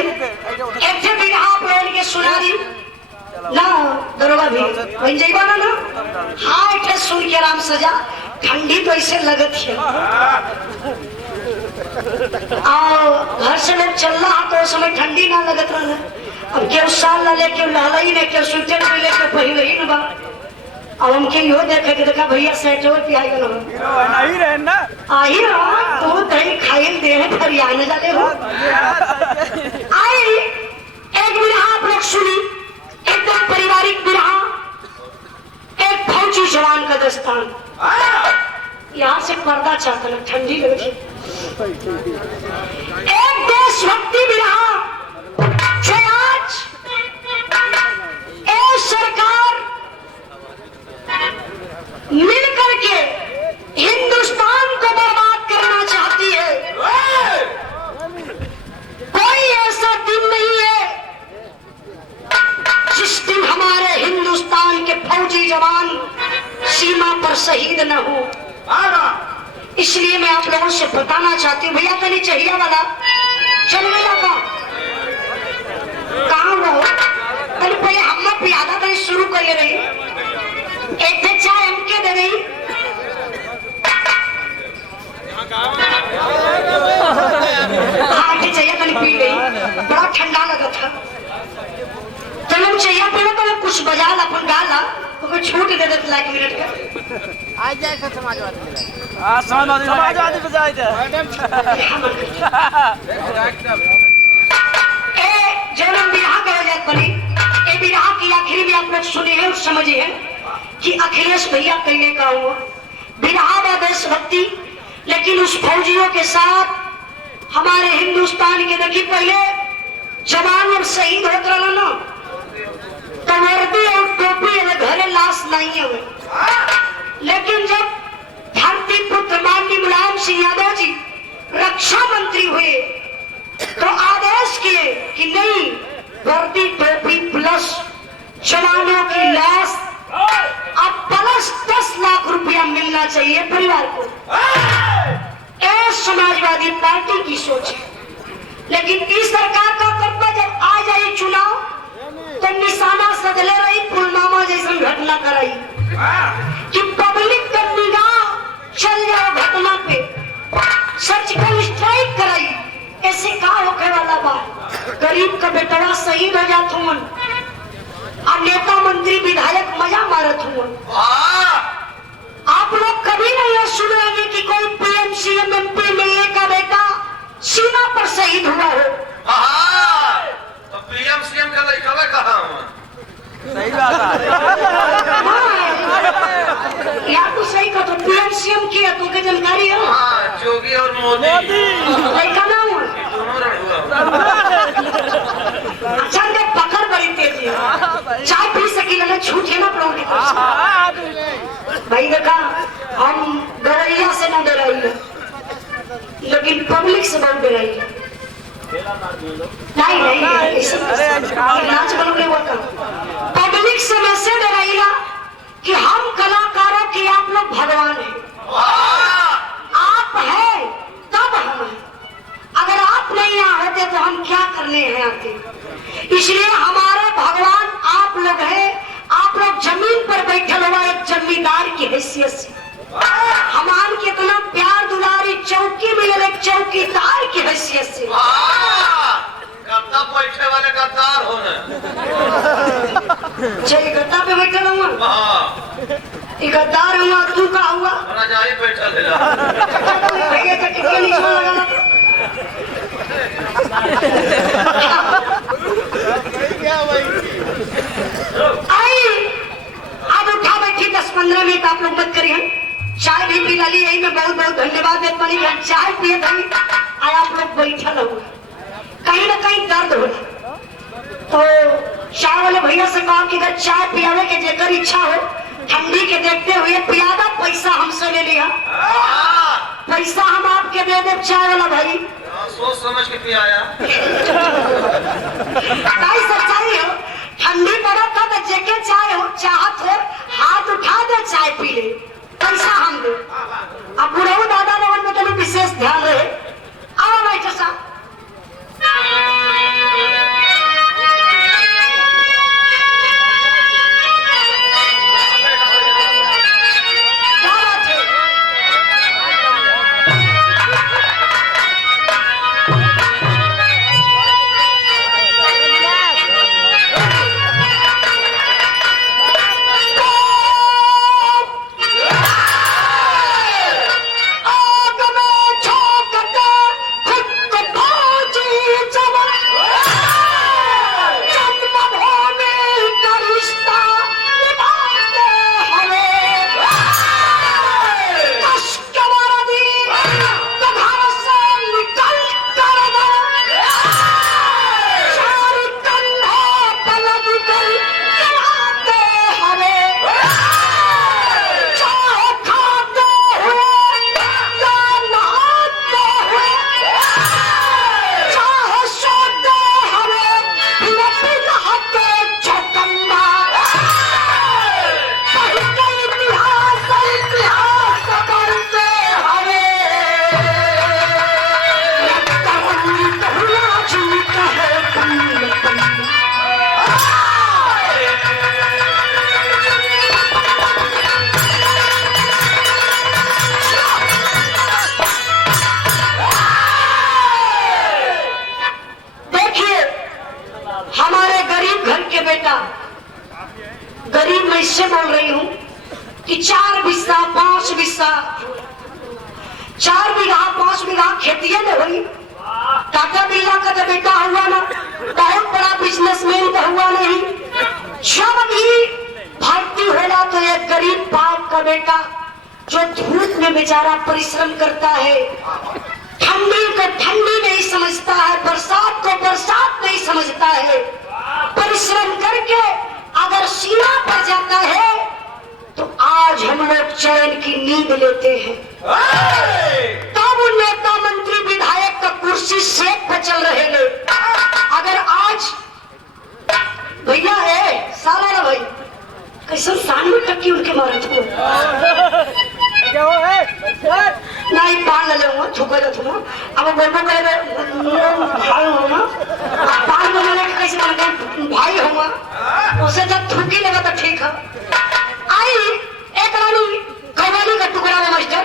एक थे बिरहा बोल के सुनारी ना दरोगा भी वही जाइबा ना हाँ एक सुन के राम सजा ठंडी तो ऐसे लगत है आओ घर से लोग चल रहा तो उस समय ठंडी ना लगत रहा अब क्यों साल ला ले क्यों लाला ही ने क्यों स्वेटर में ले क्यों पहले ही ना बा अब हम के यो देखे कि देखा भैया सेटो पे आई गलो नहीं रहे ना आई रहा तो दही खाइल दे है फिर आने जाते हो आई एक बिरहा आप लोग सुनी एकदम पारिवारिक बिरहा एक फौजी जवान का दस्तान यहाँ से पर्दा चाहता ना ठंडी लगी एक देशभक्ति बिरहा जो आज एक सरकार मिलकर के हिंदुस्तान को बर्बाद करना चाहती है कोई ऐसा दिन नहीं है जिस दिन हमारे हिंदुस्तान के फौजी जवान सीमा पर शहीद न हो इसलिए मैं आप लोगों से बताना चाहती हूँ भैया कहीं चाहिए वाला चल गया कहाँ वो कहीं पहले हम लोग पियादा कहीं शुरू कर ले रही एक थे चाय हमके दे रही हाँ चाहिए कहीं पी गई बड़ा ठंडा लगा था तो लोग चाहिए पहले तो कुछ बजा ला अपन गा ला तो कोई छूट दे देते लाइक मिनट का आज जाए सब समाजवादी समाजवादी बजाए थे जन्म बिरहा का वजह बनी ए बिरहा की आखिरी में आप लोग सुने हैं और समझे हैं कि अखिलेश भैया कहने का हुआ बिरहा व देशभक्ति लेकिन उस फौजियों के साथ हमारे हिंदुस्तान के देखिए पहले जवान और शहीद होते रहा ना तो वर्दी और टोपी घरे लाश नहीं हुए लेकिन जब धरती पुत्र माननीय मुलायम सिंह यादव जी रक्षा मंत्री हुए तो आदेश किए कि नहीं वर्दी टोपी प्लस जवानों की लाश अब प्लस 10 लाख रुपया मिलना चाहिए परिवार को समाजवादी पार्टी की सोच है लेकिन इस सरकार का कर्तव्य जब आ जाए चुनाव तो निशाना सजले रही पुलवामा जैसी घटना कराई कि पब्लिक का निगाह चल जाए घटना पे सर्जिकल स्ट्राइक कराई ऐसे का होने वाला बात गरीब का बेटवा शहीद हो जात हुआ और नेता मंत्री विधायक मजा मारत हुआ आप लोग कभी नहीं सुनेंगे कि कोई पीएम सीएम एमपी मिलने का बेटा सीमा पर शहीद हुआ हो तो पीएम सीएम का लड़का कहा सही बात या तो सही का तो पीएम सीएम किया तो क्या जानकारी है जोगी और मोदी लड़का ना हुआ अच्छा ने पकड़ बड़ी तेज है चाय पी सकी लगे छूटे ना पड़ोगे भाई देखा हम डरैया से ना डराइए लेकिन पब्लिक से बहुत डराइए नहीं नाच बनोगे वो पब्लिक से वैसे डराइएगा कि हम कलाकारों के आप लोग भगवान हैं आप हैं तब हम हैं अगर आप नहीं यहाँ होते तो हम क्या करने हैं आते इसलिए हमारे भगवान आप लोग हैं आप लोग जमीन पर बैठे हुआ एक जमींदार की हैसियत से हमारे कितना प्यार दुलारी चौकी में एक चौकीदार की हैसियत से गद्दा बैठे वाले गद्दार हो गद्दा पे बैठा हुआ गद्दार हुआ तू का हुआ बैठा अब उठा बैठी 10-15 मिनट आप लोग मत करिए चाय भी पी ली यही मैं बहुत बहुत धन्यवाद देता हूँ चाय पिए थी आज आप लोग बैठा हुआ कहीं ना कहीं दर्द हो तो चाय वाले भैया से कहा कि अगर चाय पियावे के जेकर इच्छा हो ठंडी के देखते हुए पियादा पैसा हमसे ले लिया पैसा हम आपके दे दे चाय वाला भाई सोच समझ के पियाया सच्चाई हो ठंडी बर्फ था तो जेके चाय हो चाहत हो हाथ उठा दे चाय पी ले पैसा हम दे अब बुढ़ऊ दादा लोगों में तो विशेष ध्यान रहे आओ भाई साहब इससे बोल रही हूँ कि 4 बिस्सा 5 बिस्सा 4 बीघा 5 बीघा खेतिए में हुई। टाटा बिरला का तो बेटा हुआ ना, बहुत बड़ा बिजनेसमैन तो हुआ नहीं। जब भी भर्ती होला तो एक गरीब बाप का बेटा जो धूप में बेचारा परिश्रम करता है, ठंडी को ठंडी नहीं समझता है, बरसात को बरसात नहीं समझता है, परिश्रम करके अगर सीमा पर जाता है तो आज हम लोग चैन की नींद लेते हैं। तब उन नेता मंत्री विधायक का कुर्सी सेट पर चल रहे हैं। अगर आज भैया है साला ना भाई कैसे शान में टक्की उनके मारे थे नहीं पान ले लूंगा थूके ले थूमा अब बोलबो करे भाई होगा पान में ले कैसे बन भाई होगा उसे जब थूकी लगा तो ठीक है। आई एक रानी कवाली का टुकड़ा है मास्टर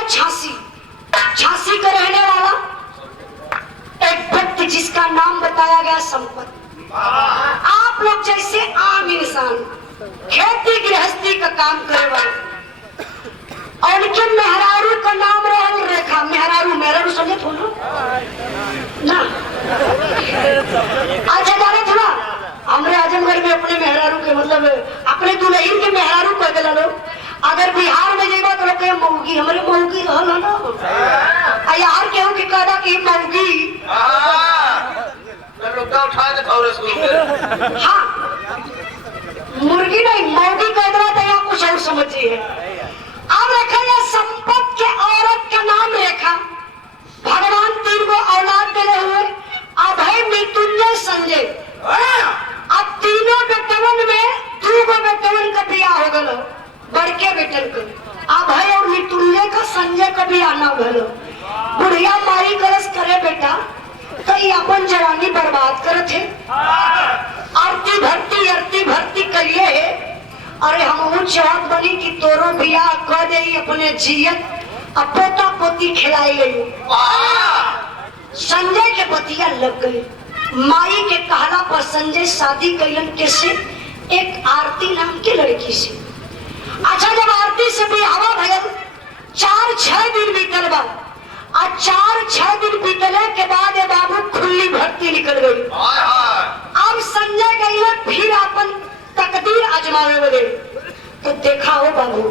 जिला झांसी, झांसी का रहने वाला एक व्यक्ति जिसका नाम बताया गया संपत। आप लोग जैसे आम इंसान खेती गृहस्थी का काम करे वाले, और उनके मेहरारू का नाम रहल रेखा। मेहरारू मेहरारू समझे थोड़ा ना? अच्छा जाने थोड़ा हमारे आजमगढ़ में अपने मेहरारू के मतलब अपने दुल्हन के मेहरारू कह दिला लोग। अगर बिहार में जेबा तो लोग मऊगी, हमारे मऊगी रहल है ना। यार केहू के कहदा कि मऊगी, हाँ मुर्गी नहीं मऊगी कह दिला तो यहाँ कुछ और समझिए। अब रखा यह संपत के औरत का नाम रेखा। भगवान 3 गो औलाद दिले हुए, अभय, मृत्युंजय, संजय। अब तीनों बेटवन में 2 गो बेटवन का बियाह हो गलो, बड़के बेटन के अभय और मृत्युंजय का, संजय का बियाह ना भलो। बुढ़िया मारी गरज करे बेटा तो ये अपन जवानी बर्बाद करत है। आरती भर्ती करिए है। अरे हम चाहत बनी कि तोरो बियाह कर दे अपने जियत, अब पोता पोती खिलाई गई। संजय के पतिया लग गई। माई के कहला पर संजय शादी कैलन कैसे? एक आरती नाम की लड़की से। अच्छा जब आरती से बियाह भयल 4-6 दिन बीतल बा, और 4-6 दिन बीतने के बाद ये बाबू खुली भर्ती निकल गई। अब संजय गई फिर अपन तकदीर आजमावे बदे, तो देखा हो बाबू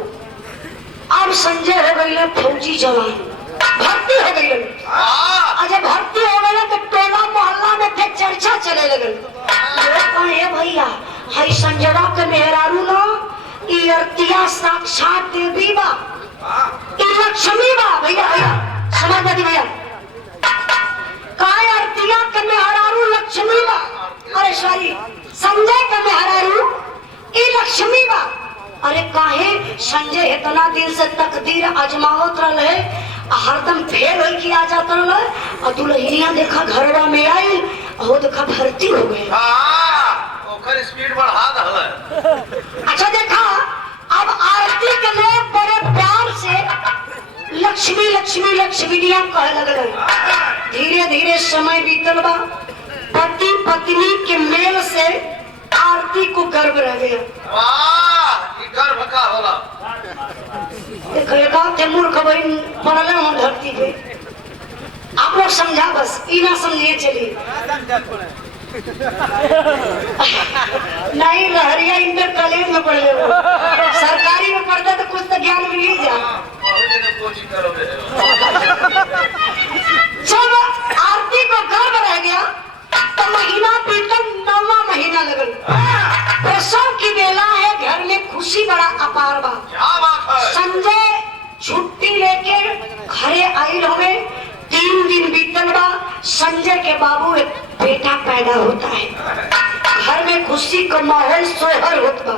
अब संजय हो गई फौजी जवान, भर्ती हो गई। जब भर्ती हो गई तो टोला मोहल्ला में फिर चर्चा चले लगल। भैया हई संजयवा के मेहरारू ना ई अरतिया साक्षात देवी बा, ई लक्ष्मी बा। भैया समझ दी भैया, काय अरतिया के मेहरारू लक्ष्मी बा, अरे सॉरी संजय के मेहरारू ई लक्ष्मी बा। अरे काहे संजय इतना दिन से तकदीर आजमावत रहे, हरदम फेल हो के आ जाता रहे, और दुल्हनिया देखा घरवा में आई और देखा भर्ती हो गई। स्पीड बढ़ा दहल। अच्छा देखा अब आरती के लोग बड़े प्यार से लक्ष्मी लक्ष्मी लक्ष्मीनिया कह लगल। धीरे धीरे समय बीतल बा, पति पत्नी के मेल से आरती को गर्व रह गया। गर्व का होला देखो मूर्ख बहन पड़ल हूँ धरती पे। आप लोग समझा बस ई ना समझिए चलिए। नहीं लहरिया इंटर कॉलेज में पढ़ ले, सरकारी में पढ़ता तो कुछ तो ज्ञान मिल ही जा। जब आरती को गर्व रह गया तो महीना बीतल, 9वां महीना लगल। प्रसव की बेला है, घर में खुशी बड़ा अपार बा। संजय छुट्टी लेके घरे आयल हुए, 3 दिन बीतल बा। संजय के बाबू एक बेटा पैदा होता है, घर में खुशी का माहौल सोहर होता बा।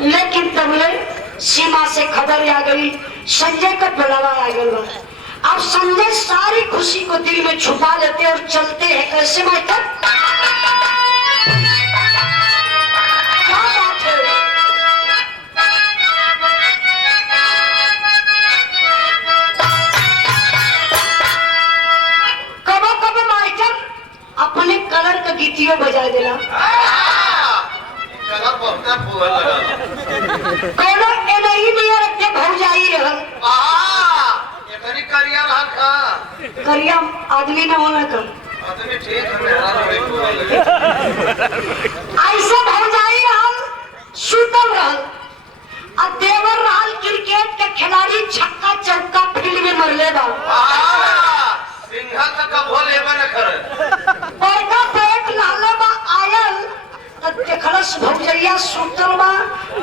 लेकिन तबले सीमा से खबर आ गई, संजय का बुलावा आ गया। अब संजय सारी खुशी को दिल में छुपा लेते और चलते हैं कैसे माइकल? क्या बात है? कबो कबो माइकल अपने कलर का गीतियों बजा देला। कोनो एनही नियर के भौजाई रहल। करिया आदमी ना होना कम ऐसे भौजाई रहल, सुतल रहल। और देवर रहल क्रिकेट के खिलाड़ी, छक्का चौका फील्ड में मरले बा। बड़का पेट लाले बा आयल, देखलस भौजैया सुतल बा,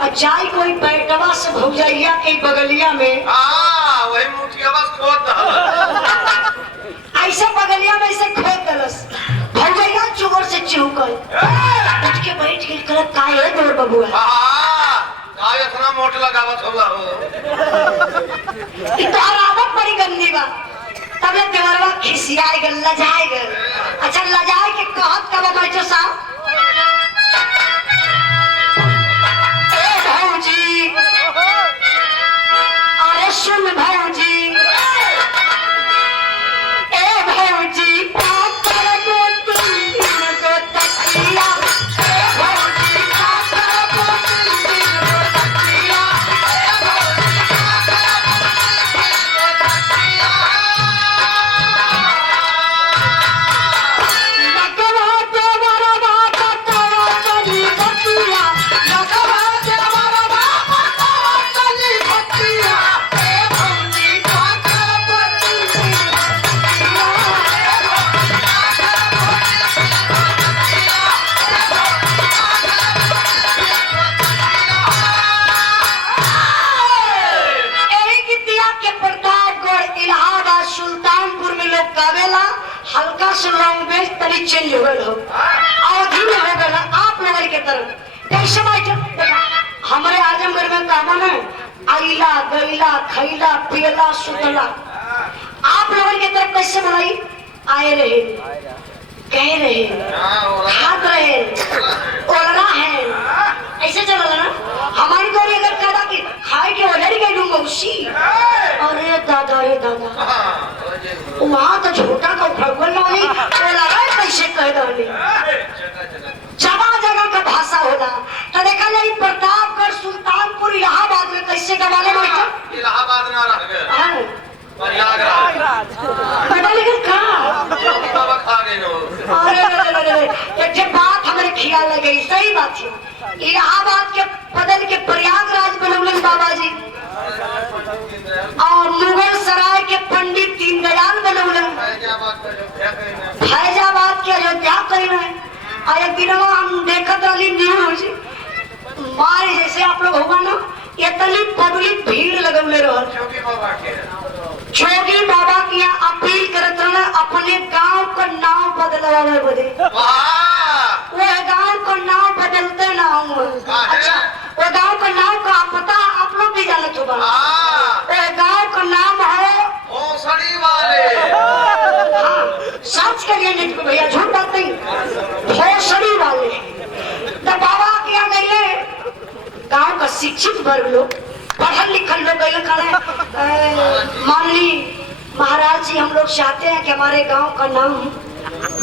और जाई कोई बैठवा से भौजैया के बगलिया में वही मुठियावा खोद दहल। ऐसे बगलिया में ऐसे खोद दलस। भौजैया चुगोर से चिहुकल, उठ के बैठ के कहत का है तोर बबुआ? काय इतना मोट लगावत होला हो। ई तो आदत बड़ी गंदी बा। तबे देवरवा खिसियाई गल, लजाए गल। अच्छा लजाए के कहत का बच्चो साहब, ए भौजी अरे सुन भौजी ए भौजी क्या करबो तुम दिन को तकिया ए भौजी क्या करबो तुम दिन को तकिया ए भौजी क्या करबो तुम दिन को तकिया लगवा देवरा बाप कवा चली बतिया लगवा देवरा बाप कवा चली बतिया ए भौजी क्या करबो तुम दिन को यही गीतिया के प्रतापगढ़ इलाहाबाद सुल्तानपुर में लोग गावेला हल्का से लैंग्वेज तनी चेंज हो गल हो अवधि में हो गल आप लोगन के तरफ कैसे बात हमारे आजमगढ़ में कामन है आइला गईला खैला पियला सुतला आप लोगन के तरफ कैसे बोलाई आए रहे कह रहे खात रहे ओलरा है ऐसे चला ना हमारी गौरी अगर कहा कि खाए के ओलर के दूंगा उसी अरे दादा रे दादा वहाँ तो झूठा का भगवान वाली ओलरा कैसे कह रहे जगह जगह का भाषा होला तो देखा जाए प्रतापगढ़ सुल्तानपुर इलाहाबाद में कैसे गवाले बैठे इलाहाबाद ना रह गए प्रयागराज बेटा लेकिन कहाँ बाबा खा गए नो अरे एक बात हमारे ख्याल लगे सही बात है इलाहाबाद के बदल के प्रयागराज बनौलन बाबा जी और मुगल सराय के पंडित दीनदयाल बनौलन फैजाबाद के अयोध्या करीन है और एक दिन हम देखत रही न्यूज मारे जैसे आप लोग होगा ना इतनी पब्लिक भीड़ लगौले रहल जोगी बाबा की यहाँ अपील करत रहना अपने गांव का नाम बदलवावे बदे वो गांव का नाम बदलते ना हूँ अच्छा वो गांव का नाम का पता आप लोग भी जानते हो वो गांव का नाम है भोसड़ी वाले हाँ सर्च करिए नेट पे भैया झूठ बात नहीं भोसड़ी वाले तो बाबा के यहाँ गए गांव का शिक्षित वर्ग लोग पढ़ल लिखल लोग मान ली महाराज जी हम लोग चाहते हैं कि हमारे गांव का नाम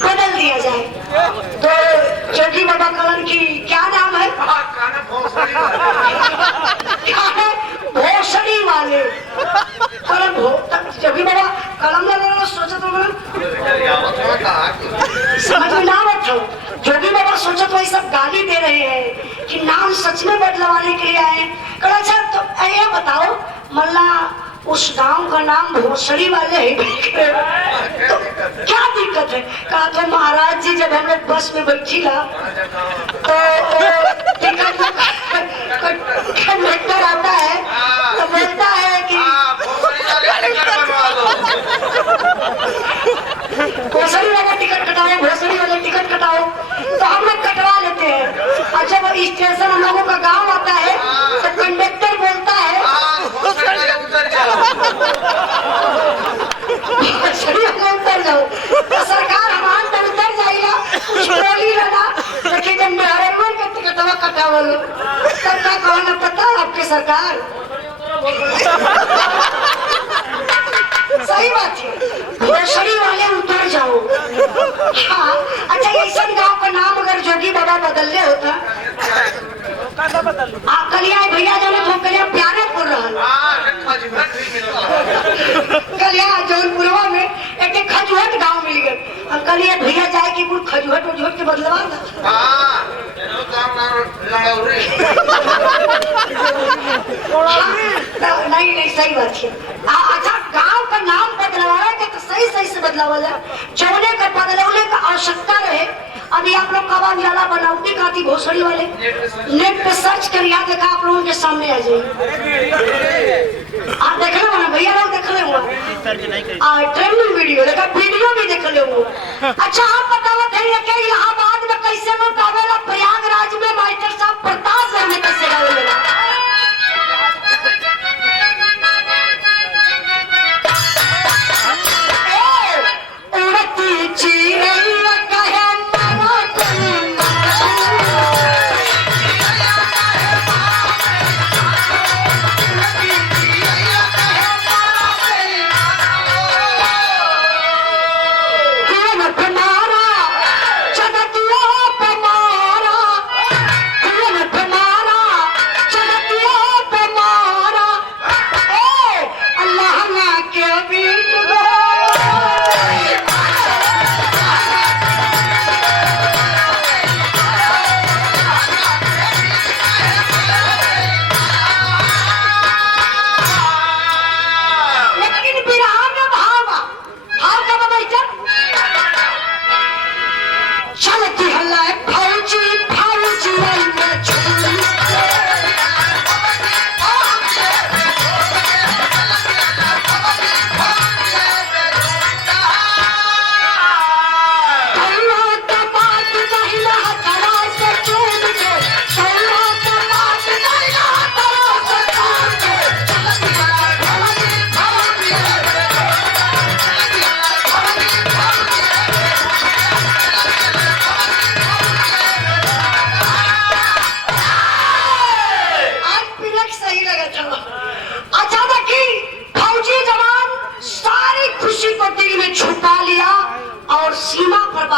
बदल दिया जाए तो जोगी बाबा कलन की क्या नाम है भोसड़ी वाले कलम जोगी बाबा कलम लगा सोचा तो समझ में ना बैठा जोगी बाबा सोचा तो ये सब गाली दे रहे हैं कि नाम सच में बदलवाने के लिए आए कल अच्छा तो ये बताओ मल्ला उस गांव का नाम भोसड़ी वाले है तो क्या दिक्कत है कहा तो महाराज जी जब हम लोग बस में बैठी ला तो कंडक्टर आता है तो बोलता है कि भोसड़ी वाला टिकट कटाओ भोसड़ी वाले टिकट कटाओ तो हम लोग कटवा लेते हैं और जब स्टेशन हम लोगों का गांव आता है तो कंडक्टर बोलता है उतर जाओ तो सरकार हमारे तो उतर जाएगा कुछ बोली रहना लेकिन जब मेरे मन का टिकटवा कटावा लो तब क्या कहना पता आपके सरकार सही बात है भोसड़ी वाले उतर जाओ हाँ अच्छा ऐसा गाँव का नाम अगर जोगी बाबा बदल ले होता आप कलिया भैया जाने तो कलिया प्यारे बोल रहा कलिया जौनपुरवा में एक खजुहट गांव मिल गए हम कलिया भैया जाए कि कुछ खजुहट उजुहट के बदलवा नहीं सही बात है अच्छा गांव का नाम बदलवाना है तो सही सही से बदलावा जाए चौने का बदलने का आवश्यकता रहे अभी आप लोग कवा जाला बनावटी का थी भोसड़ी वाले नेट पे सर्च कर यहाँ देखा आप लोगों के सामने आ जाए आप देख रहे हो ना भैया लोग देख रहे हो ट्रेंडिंग वीडियो देखा वीडियो भी देख रहे हो अच्छा आप बताओ थे कि इलाहाबाद में कैसे लोग गावेला प्रयागराज में मास्टर साहब प्रतापगढ़ में कैसे गावेला उड़ती चिड़ैया कहे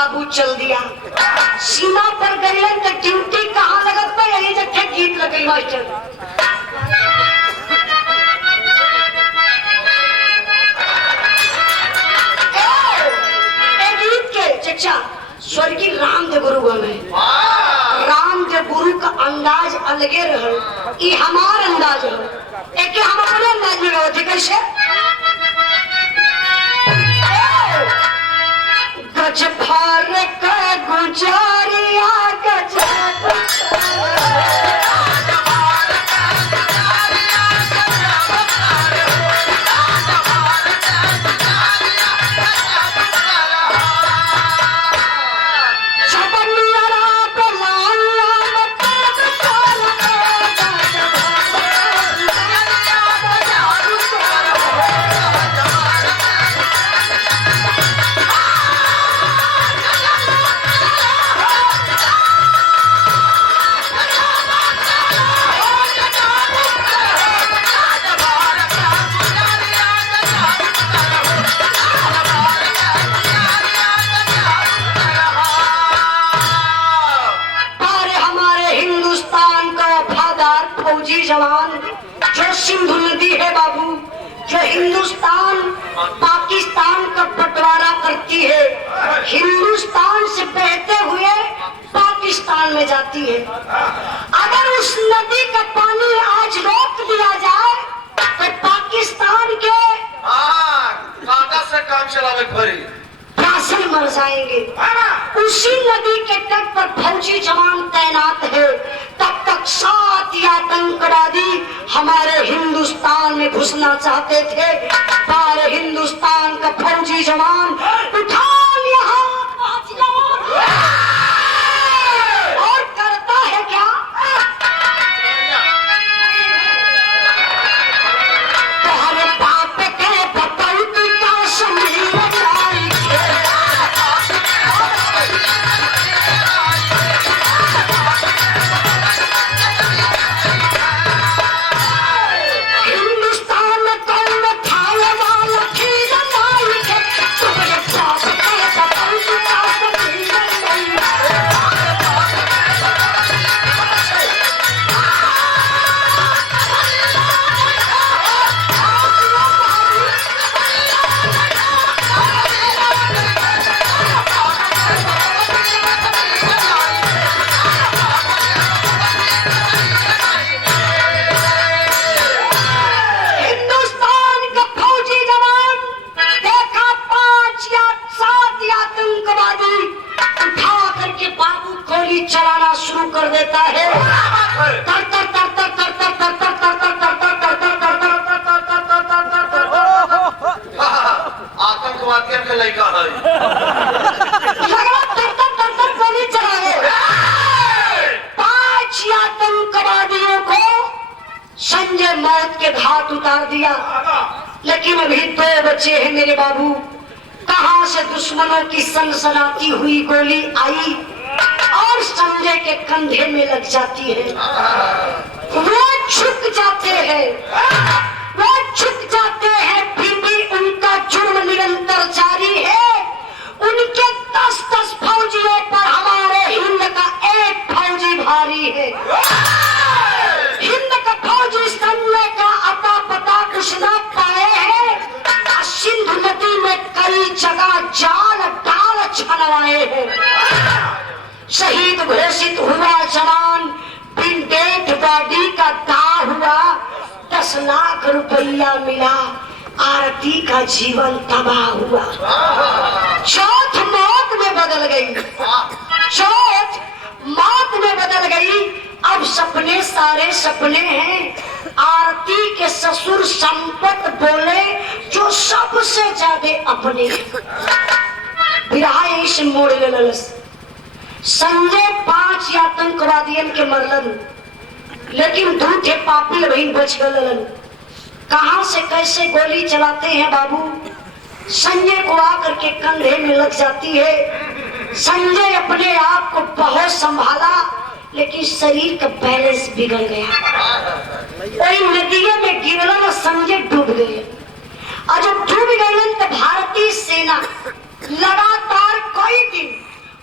बाबू चल दिया। सीमा पर गए तो ड्यूटी कहाँ लगत बा, यही जगह गीत लगे मास्टर। गीत के चचा स्वर्गीय रामदेव गुरु में रामदेव गुरु का अंदाज अलगे रहल, ये हमार अंदाज है, एक हम अपने अंदाज में गाओ थे। कैसे गज भर का गुजारिया गज जवान जो सिंधु नदी है बाबू, जो हिंदुस्तान पाकिस्तान का बंटवारा करती है, हिंदुस्तान से बहते हुए पाकिस्तान में जाती है। अगर उस नदी का पानी आज रोक दिया जाए तो पाकिस्तान के काका से काम चलावे पड़ी, प्यासे मर जाएंगे। उसी नदी के तट पर फौजी जवान तैनात है, तब तक 7 आतंकवादी हमारे हिंदुस्तान में घुसना चाहते थे। पर हिंदुस्तान का फौजी जवान उठा लिया और करता है क्या, तुम्हारे बाप के बतौत का समीर चलाना शुरू कर देता है। तर तर तर तर तर तर तर तर तर तर तर तर तर तर तर तर तर आतंकवादियों के लड़का है, तर तर तर गोली चलाए। 5 आतंकवादियों को संजय मौत के घाट उतार दिया, लेकिन अभी 2 बचे हैं मेरे बाबू। कहां से दुश्मनों की सनसनाती हुई गोली आई और संजय के कंधे में लग जाती है। वो झुक जाते हैं, वो झुक जाते हैं, फिर भी उनका जुर्म निरंतर जारी है। उनके 10-10 फौजियों पर हमारे हिंद का 1 फौजी भारी है। हिंद का फौजी संजय का अता पता कुछ न पाए हैं। सिंधु नदी में कई जगह जाल डाल छनवाए हैं। शहीद घोषित हुआ जवान, बिन डेड बॉडी का दाह हुआ। 10 लाख रुपया मिला, आरती का जीवन तबाह हुआ। चौथ मौत में बदल गई, चौथ मौत में बदल गई। अब सपने सारे सपने हैं। आरती के ससुर संपत बोले जो सबसे ज्यादा अपने विराय से मोड़ ले। संजय 5 आतंकवादियों के मरलन, लेकिन 2 थे पापी बहन बच गलन। कहां से कैसे गोली चलाते हैं बाबू। संजय को आकर के कंधे में लग जाती है। संजय अपने आप को बहुत संभाला, लेकिन शरीर का बैलेंस बिगड़ गया। वही नदियों में गिरलन और संजय डूब गए। और जब डूब गए तो भारतीय सेना लगातार कई दिन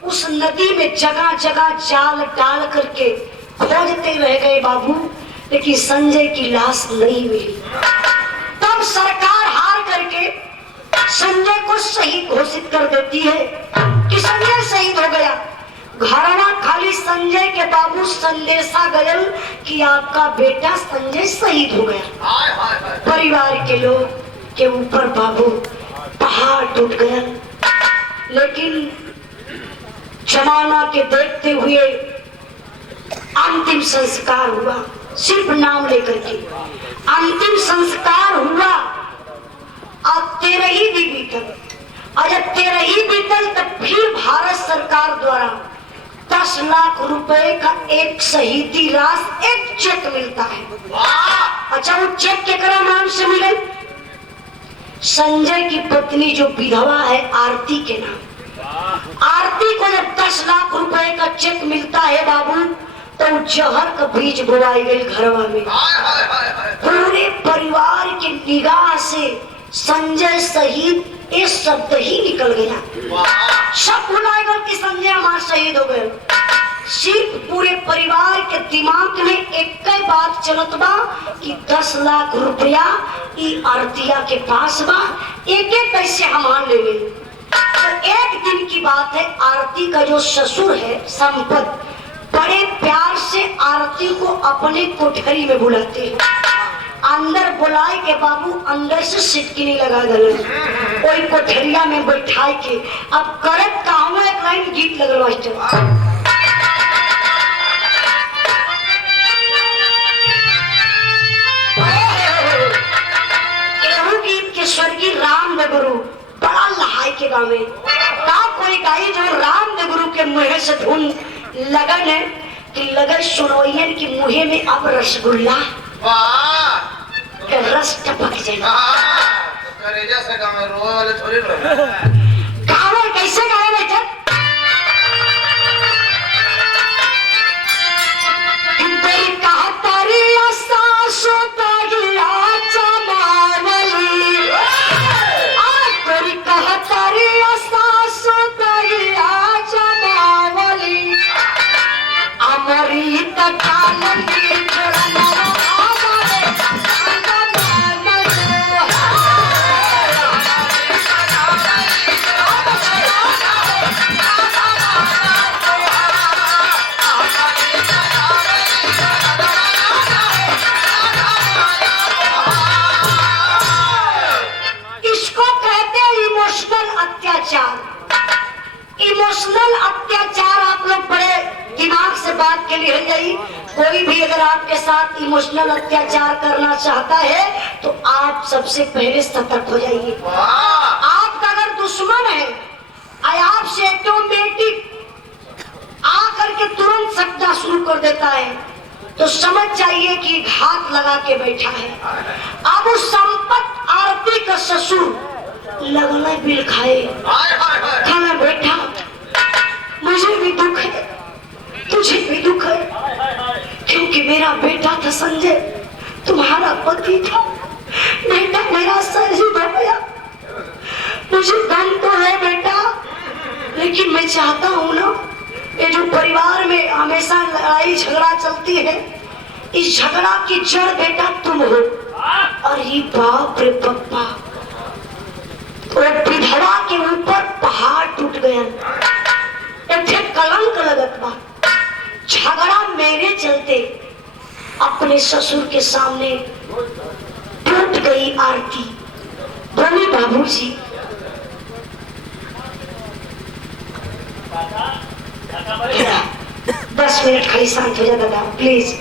उस नदी में जगह जगह जाल डाल करके खोजते रह गए बाबू, लेकिन संजय की लाश नहीं मिली। तब सरकार हार करके संजय को शहीद घोषित कर देती है कि संजय शहीद हो गया। घरवा खाली संजय के बाबू संदेशा गयल कि आपका बेटा संजय शहीद हो गया। परिवार के लोग के ऊपर बाबू पहाड़ टूट गया। लेकिन जमाना के देखते हुए अंतिम संस्कार हुआ, सिर्फ नाम लेकर के अंतिम संस्कार हुआ। अब 13 ही भी बीतल, और जब 13 ही बीतल तब फिर भारत सरकार द्वारा 10 लाख रुपए का एक शहीदी राशि, एक चेक मिलता है। अच्छा, वो चेक केकरा नाम से मिले? संजय की पत्नी जो विधवा है आरती के नाम। आरती को जब 10 लाख रुपए का चेक मिलता है बाबू, तो जहर का बीज बोआई गई घरवा में। पूरे परिवार की निगाह से संजय शहीद ये शब्द ही निकल गया। सब भुला गए कि संजय हमारा शहीद हो गए। सिर्फ पूरे परिवार के दिमाग में एक ही बात चलत बा कि 10 लाख रुपया ई आरतिया के पास बा, एक एक पैसे हमार ले ले। तो एक दिन की बात है, आरती का जो ससुर है संपत बड़े प्यार से आरती को अपने कोठरी में बुलाते हैं। अंदर बुलाए के बाबू अंदर से सिटकिनी लगा दल, कोई कोठरिया में बैठाए के। अब करत कहूँ एक लाइन गीत लगल मास्टर। स्वर्गीय राम दगुरु बड़ा लहाई के गाँव में का कोई गाई जो राम दगुरु के मुँह से धुन लगन है कि लगन सुनोयन की मुँह में अब रसगुल्ला के रस टपक जाए। गाँव कैसे गाँव बेटा? इमोशनल अत्याचार आप लोग बड़े दिमाग से बात के लिए गई। कोई भी अगर आपके साथ इमोशनल अत्याचार करना चाहता है तो आप सबसे पहले सतर्क हो जाइए। आपका अगर दुश्मन है आपसे ऑटोमेटिक आकर के तुरंत सट्टा शुरू कर देता है तो समझ जाइए कि घात लगा के बैठा है। अब उस संपत आरती का ससुर लगना बिल खाए खाना बैठा, मुझे भी दुख है तुझे भी दुख है, क्योंकि मेरा बेटा था संजय, तुम्हारा पति था, बेटा मेरा शहीद हो गया। मुझे दम तो है बेटा, लेकिन मैं चाहता हूँ ना ये जो परिवार में हमेशा लड़ाई झगड़ा चलती है, इस झगड़ा की जड़ बेटा तुम हो। अरे बाप रे पप्पा, विधवा के ऊपर पहाड़ टूट गया, कलंक लगत बा। झगड़ा मेरे चलते अपने ससुर के सामने टूट गई आरती। बोली बाबूजी, 10 मिनट खाली शांत हो जा दादा प्लीज।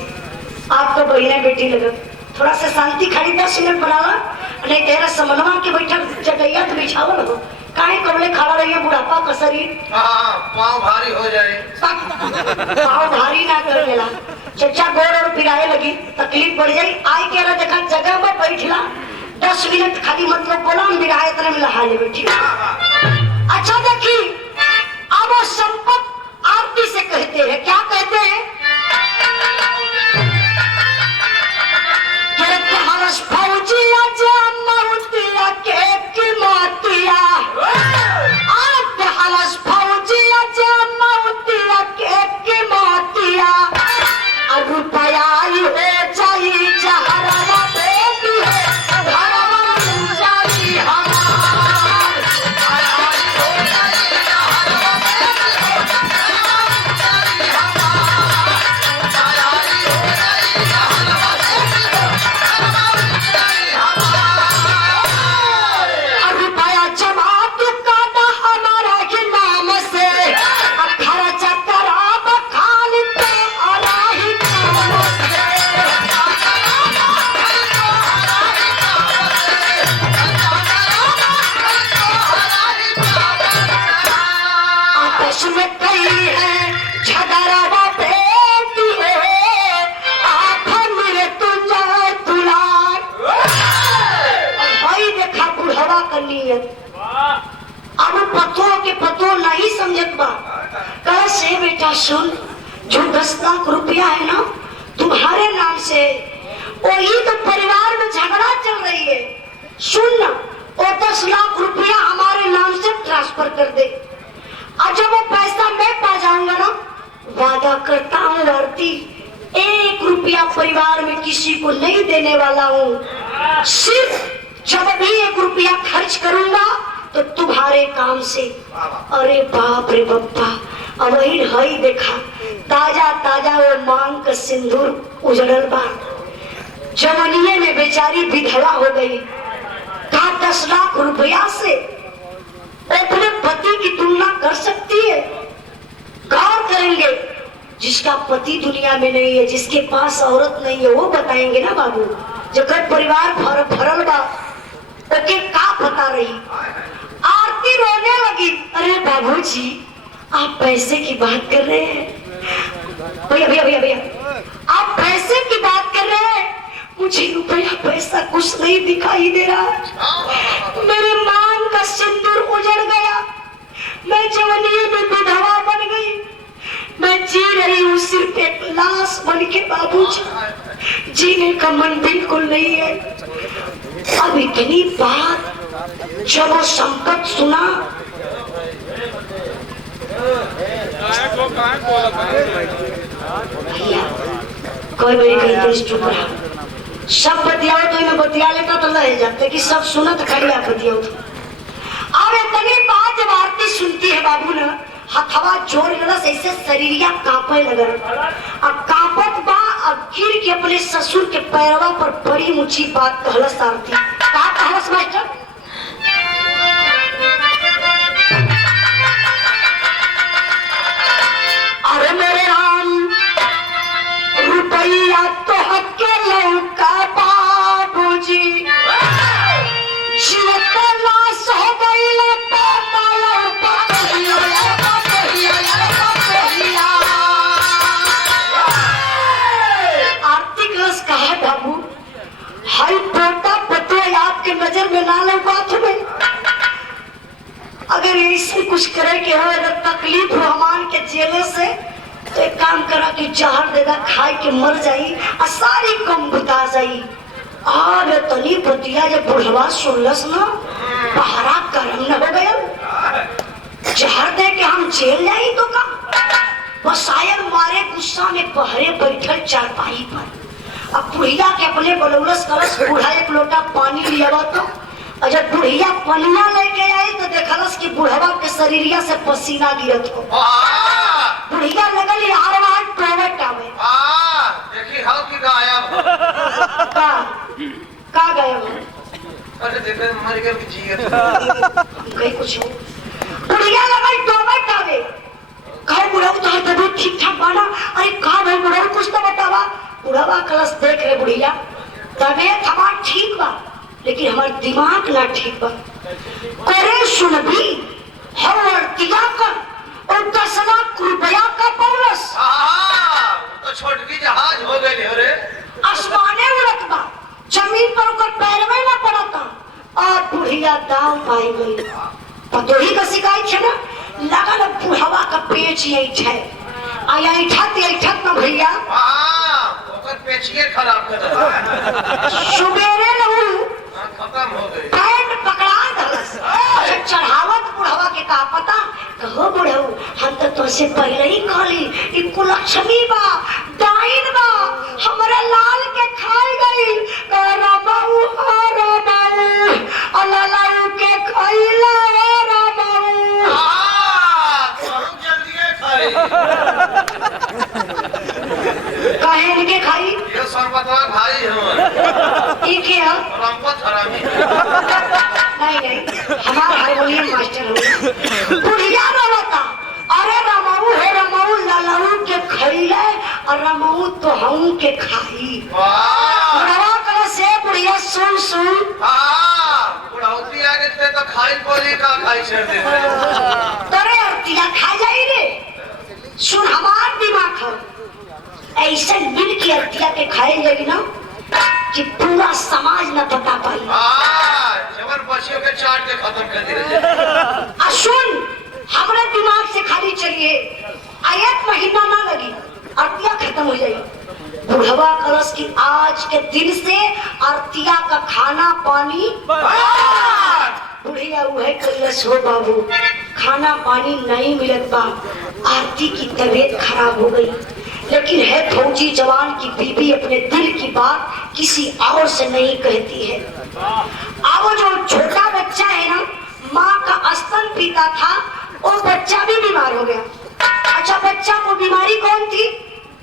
आपको बहना बेटी लगा, थोड़ा सा शांति खाली 10 मिनट बनावा, नहीं तेरा समनवा के बैठा जगैया तो बिछावल हो, काहे कमले खड़ा रहिए बुढ़ापा का शरीर। पाँव भारी हो जाए। पाँव भारी ना कर लेला, चचा गोर और पिराए लगी, तकलीफ बढ़ जाई। आई के रहा देखा जगह में बैठला 10 मिनट खाली, मतलब बोला हम बिराए तरह में लहा ले बैठी। अच्छा देखी, अब वो संपत आरती से कहते हैं, क्या कहते हैं? फौजिया जमौतिया के की मोतिया, आज हलस फौजिया जम पैरवा करनी है। अब पतो के पतो नहीं समझत बा। कैसे बेटा सुन, जो 10 लाख रुपया है ना तुम्हारे नाम से, वही तो परिवार में झगड़ा चल रही है। सुन ना, वो 10 लाख रुपया हमारे नाम से ट्रांसफर कर दे, और जब वो पैसा मैं पा जाऊंगा ना, वादा करता हूँ आरती, 1 रुपया परिवार में किसी को नहीं देने वाला हूँ। सिर्फ जब भी 1 रुपया खर्च करूंगा तो तुम्हारे काम से। अरे बाप रे बप्पा, अब वही हई देखा, ताजा ताजा वो मांग का सिंदूर उजड़ल बा। जवनिये में बेचारी विधवा हो गई। कहा 10 लाख रुपया से अपने पति की तुलना कर सकती है? गौर करेंगे, जिसका पति दुनिया में नहीं है, जिसके पास औरत नहीं है, वो बताएंगे ना बाबू। जगत परिवार भरल बा, ओके का पता रही। आरती रोने लगी। अरे बाबूजी, आप पैसे की बात कर रहे हैं? भैया भैया भैया भैया, आप पैसे की बात कर रहे हैं? मुझे रुपया पैसा कुछ नहीं दिखाई दे रहा। मेरे मांग का सिंदूर उजड़ गया, मैं जवानी में विधवा बन गई, मैं जी रही हूँ सिर्फ एक लाश बन के बाबूजी। जीने का मन बिल्कुल नहीं है। अब इतनी बात जब वो संकट सुना, भैया कोई मेरी गलती चुप रहा। सब बतियाओ तो मैं बतिया लेता तो लह जाते कि सब सुना तो खड़ी आप बतियाओ तो। अब इतनी बात जब आरती सुनती है बाबू ना, हथवा जोड़ गलस, ऐसे शरीरिया कांपे लगल। अब कांपत बा, अब गिर के अपने ससुर के पैरवा पर बड़ी ऊंची बात कहलस आरती। का कहलस मास्टर? अरे मेरे राम, रुपया तो हक्के लौका बाबूजी, जीवता लाश हो गई आर्थिक रस का है बाबू। हाई पोता पतो आपके नजर में ना लो बात में। अगर ऐसे कुछ करे के हो, अगर तकलीफ हो हमान के जेले से, तो एक काम करा कि जहर देगा खाए के मर जाई और सारी कम बुता जाई। और तनी बतिया जब बुढ़वा सुनलस ना, पहरा गरम न हो गया। जहर दे के हम जेल जाई तो का? वो शायद मारे गुस्सा में पहरे बैठल चारपाई पर। अब बुढ़िया के अपने बलौलस करस, बूढ़ा एक लोटा पानी लिया तो, और जब बुढ़िया पनिया लेके आई तो देखलस कि बुढ़वा के शरीरिया से पसीना गिरत हो। बुढ़िया लगल यार वहां टॉयलेट आवे। देखी हाउ की गायब का गायब? अरे देखे मर गए कि जी कहीं कुछ हो। बुढ़िया लगल टॉयलेट आवे। कहे बुढ़ऊ तो तबीयत ठीक ठाक बाना? अरे का भाई बुढ़ऊ कुछ तो बतावा। बुढ़वा कलस देख रहे बुढ़िया, तबीयत हमार ठीक बा, लेकिन हमार दिमाग ना ठीक बा। करे सुन भी हर तिया कर और 10 लाख रुपया का बोनस। तो छोटकी जहाज हो गई रे। आसमाने उड़त बा, जमीन पर ओकर पैर में ना पड़ता। और बुढ़िया दाव पाई गई। पतोही का शिकायत है ना, लगल बुढ़वा का पेच यही है। आया इठत ना भैया, ओकर पेचिए खराब कर रहा। सुबेरे रहू खत्म हो गई, पैंट पकड़ा दलस। चढ़ावत बुढ़वा के का पता, कहो बुढ़ऊ हम तो तुझसे पहले ही कहली ई कुलक्ष्मी बा, डाइन बा, हमरा लाल के खाई गई। रबाऊ रबाऊ अलालाऊ के खइला रबाऊ। बहुत जल्दी खाई। काहे इनके खाई? ये संपतवा भाई हो। ई के है? संपत हरामी। नहीं, हमारा हारमोनियम मास्टर हो। बुढ़िया रोता, अरे रमाऊ है रमाऊ लालाऊ के खइले और रमाऊ तो हम के खाई। बुढ़वा कल से बुढ़िया सुन बुढ़ौती आगे थे तो खाई बोली का खाई छेड़ दे। तोरे अर्तिया खा जाई रे। सुन हमार दिमाग हो, ऐसे मिल की अर्तिया के खाए जाएगी ना कि पूरा समाज न बता पाई। जबर बच्चियों के चाट के खत्म कर दे रहे। सुन, हमारे दिमाग से खाली चलिए, एक महीना ना लगी आरतिया खत्म हो जाएगी। बुढ़वा कलश की आज के दिन से आरतिया का खाना पानी बुढ़िया वह कलश हो बाबू, खाना पानी नहीं मिलत बा। आरती की तबीयत खराब हो गई, लेकिन है फौजी जवान की बीबी अपने दिल की बात किसी और से नहीं कहती है। अब जो छोटा बच्चा है ना, माँ का स्तन पीता था, वो बच्चा भी बीमार हो गया। अच्छा, बच्चा को बीमारी कौन थी?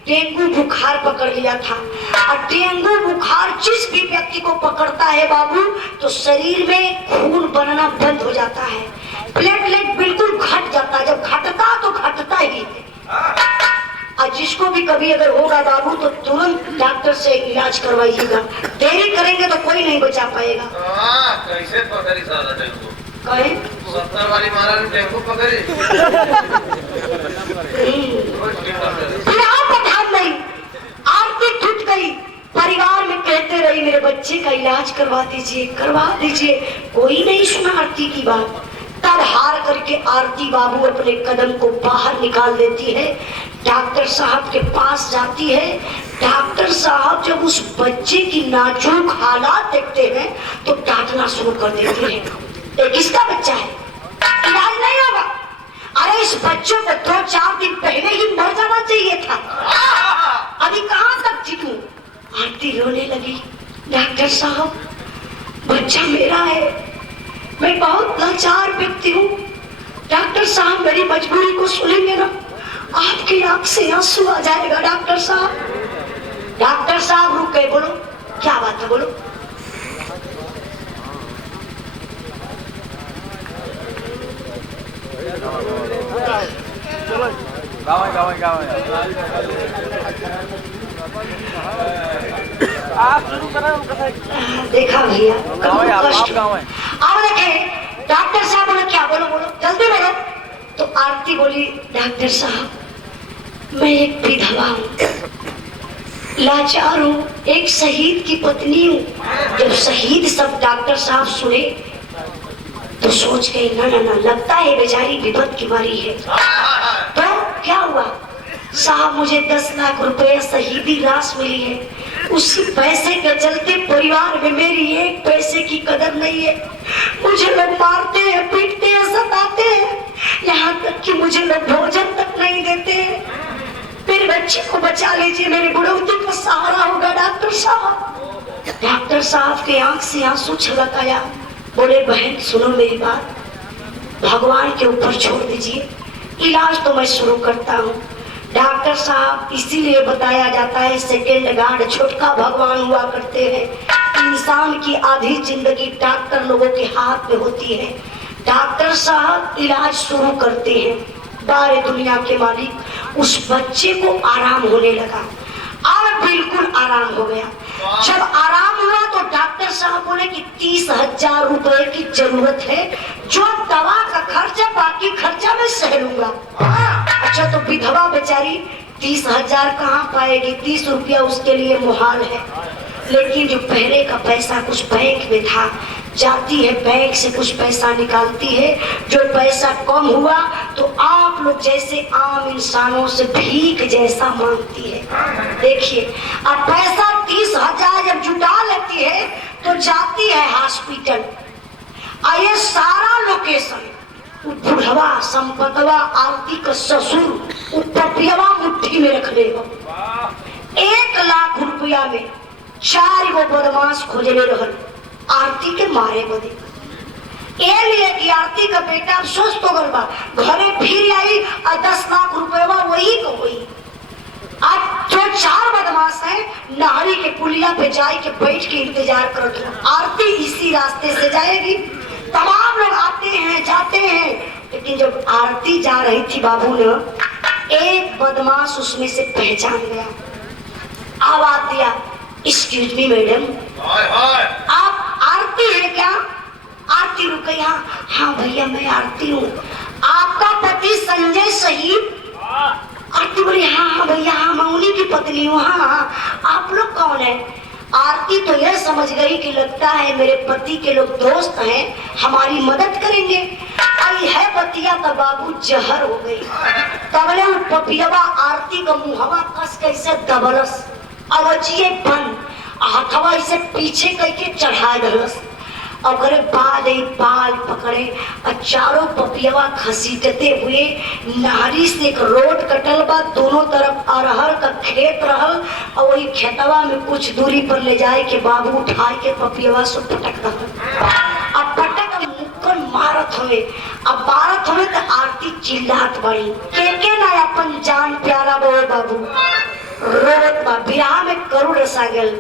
डेंगू बुखार पकड़ लिया था। और डेंगू बुखार जिस भी व्यक्ति को पकड़ता है बाबू, तो शरीर में खून बनना बंद हो जाता है, प्लेटलेट बिल्कुल घट जाता है। जब घटता तो घटता ही है। और जिसको भी कभी अगर होगा बाबू, तो तुरंत डॉक्टर से इलाज करवाइएगा। देरी करेंगे तो कोई नहीं बचा पाएगा। कैसे पकड़ी साला डेंगू? कहे 70 वाली महाराज ने डेंगू पकड़ी। नहीं, आरती टूट गई। परिवार में कहते रही मेरे बच्चे का इलाज करवा दीजिए, करवा दीजिए, कोई नहीं सुना आरती की बात। तब हार करके आरती बाबू अपने कदम को बाहर निकाल देती है, डॉक्टर साहब के पास जाती है। डॉक्टर साहब जब उस बच्चे की नाजुक हालात देखते हैं तो डांटना शुरू कर देते हैं, ये किसका बच्चा है, इलाज नहीं होगा। अरे इस बच्चों को 2-4 दिन पहले ही मर जाना चाहिए था, अभी कहाँ तक थी तू? आरती रोने लगी, डॉक्टर साहब बच्चा मेरा है, मैं बहुत लाचार व्यक्ति हूँ। डॉक्टर साहब मेरी मजबूरी को सुनेंगे ना, आपकी आंख से आंसू आ जाएगा। डॉक्टर साहब रुक गए, बोलो क्या बात है, बोलो। आप शुरू करें। देखा भैया, आप गाँव है। अब देखे डॉक्टर साहब बोले क्या, बोलो बोलो जल्दी बोलो। तो आरती बोली, डॉक्टर साहब मैं एक विधवा हूँ, लाचार हूँ, एक शहीद की पत्नी हूँ। जब शहीद सब डॉक्टर साहब सुने तो सोच गए ना ना ना, लगता है बेचारी विपद की मारी है। तो क्या हुआ साहब, मुझे 10 लाख रुपए शहीदी राशि मिली है, उसी पैसे के चलते परिवार में मेरी एक पैसे की कदर नहीं है। मुझे लोग मारते हैं, पीटते हैं, सताते हैं, यहाँ तक कि मुझे लोग भोजन तक नहीं देते हैं। मेरे बच्चे को बचा लीजिए, मेरी बुढ़ौती का सहारा होगा डॉक्टर साहब। डॉक्टर साहब के आंख से आंसू छलक आया, बोले बहन सुनो मेरी बात, भगवान के ऊपर छोड़ दीजिए, इलाज तो मैं शुरू करता हूँ। डॉक्टर साहब इसीलिए बताया जाता है सेकेंड गार्ड छोटका भगवान हुआ करते हैं। इंसान की आधी जिंदगी डॉक्टर लोगों के हाथ में होती है। डॉक्टर साहब इलाज शुरू करते हैं। बारे दुनिया के मालिक, उस बच्चे को आराम होने लगा, अब बिल्कुल आराम हो गया। जब आराम हुआ तो डॉक्टर साहब बोले कि 30,000 रुपए की जरूरत है, जो दवा का खर्चा बाकी खर्चा मैं सह लूंगा। अच्छा, तो विधवा बेचारी 30,000 कहाँ पाएगी, 30 रुपया उसके लिए मुहाल है। लेकिन जो पहले का पैसा कुछ बैंक में था, जाती है बैंक से कुछ पैसा निकालती है, जो पैसा कम हुआ तो आप लोग जैसे आम इंसानों से भीख जैसा मांगती है। देखिए, अब पैसा 30,000 जब जुटा लेती है तो जाती है हॉस्पिटल। ये सारा लोकेशन बुढ़वा संपतवा आरती का ससुर पपियावा मुट्ठी में रख लेगा। 1 लाख रुपया में 4 गो बदमाश खोजले रहल आरती के मारे बदे। ये लिए कि आरती का बेटा अफसोस तो गलबा घरे फिर आई और 10 लाख रुपया वही को हुई। आज जो 4 बदमाश हैं नाहरी के पुलिया पे जाए के बैठ के इंतजार करते हैं, आरती इसी रास्ते से जाएगी। तमाम लोग आते हैं जाते हैं, लेकिन जब आरती जा रही थी बाबू ने, एक बदमाश उसमें से पहचान गया, आवाज दिया, एक्सक्यूज मी मैडम, आप आरती है क्या? आरती रुक गई, हाँ भैया मैं आरती हूँ। आपका पति संजय शहीद? आरती बोली हाँ भैया, हाँ मैं उन्हीं की पत्नी हूँ। हाँ आप लोग कौन है? आरती तो यह समझ गई कि लगता है मेरे पति के लोग दोस्त हैं, हमारी मदद करेंगे। आई है बतिया का बाबू जहर हो गई। तबले वो पपियवा आरती का मुहवा कस कैसे दबलस, अवजिए बंद, हाथवा इसे पीछे करके चढ़ा दलस। और बाद बाल पकड़े और चारों पपियवा घसीटते हुए नारी से एक रोड कटल बा, दोनों तरफ अरहर का खेत रहल और वही खेतवा में कुछ दूरी पर ले जाए के बाबू उठाए के पपियवा से पटक दहल। अब पटक मुक्कर मारत हमें, अब मारत हमें तो आरती चिल्लात बड़ी के ना अपन जान प्यारा बो बाबू रोत बा। बिरहा में करुण रसा गल,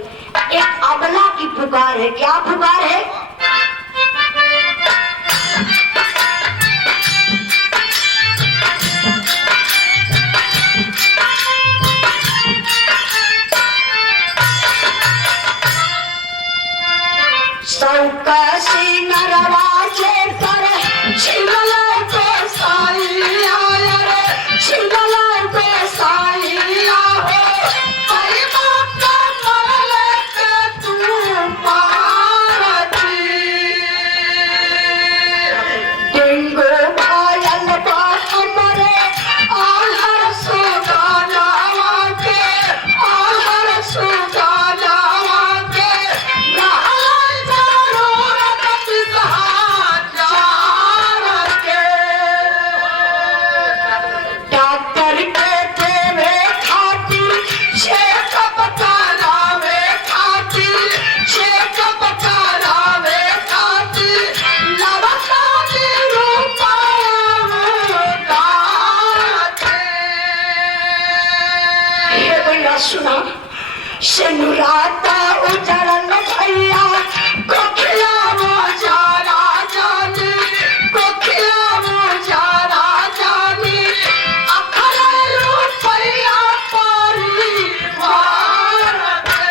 एक अबला की पुकार है। क्या पुकार है? सौकसी नरवाजे पर छिलला के साइया रे, छिलला के साइया हो, आई माता मरले के तू पारती। डेंगू पायल बा हमरे आहर सुगाना के, आहर सुगाना के सुना शनुराता उजड़ल भैया कोखिया मोजारा जानी, कोखिया मोजारा जानी, अखरे रुपया परिवार के।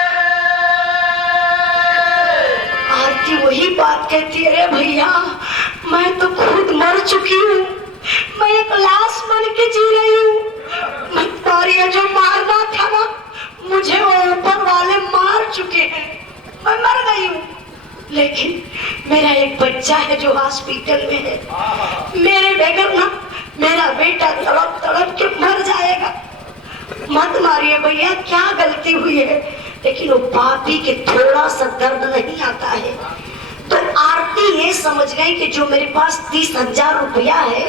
आरती वही बात कहती है, रे भैया मैं तो खुद मर चुकी हूँ, मैं एक लाश बन के जी रही हूँ। और ये जो मारना था ना, मुझे वो ऊपर वाले मार चुके हैं, मैं मर गई हूँ। लेकिन मेरा एक बच्चा है जो हॉस्पिटल में है, मेरे बगैर ना मेरा बेटा तड़प तड़प के मर जाएगा। मत मारिए भैया, क्या गलती हुई है? लेकिन वो पापी के थोड़ा सा दर्द नहीं आता है। तो आरती ये समझ गई कि जो मेरे पास 30,000 रुपया है,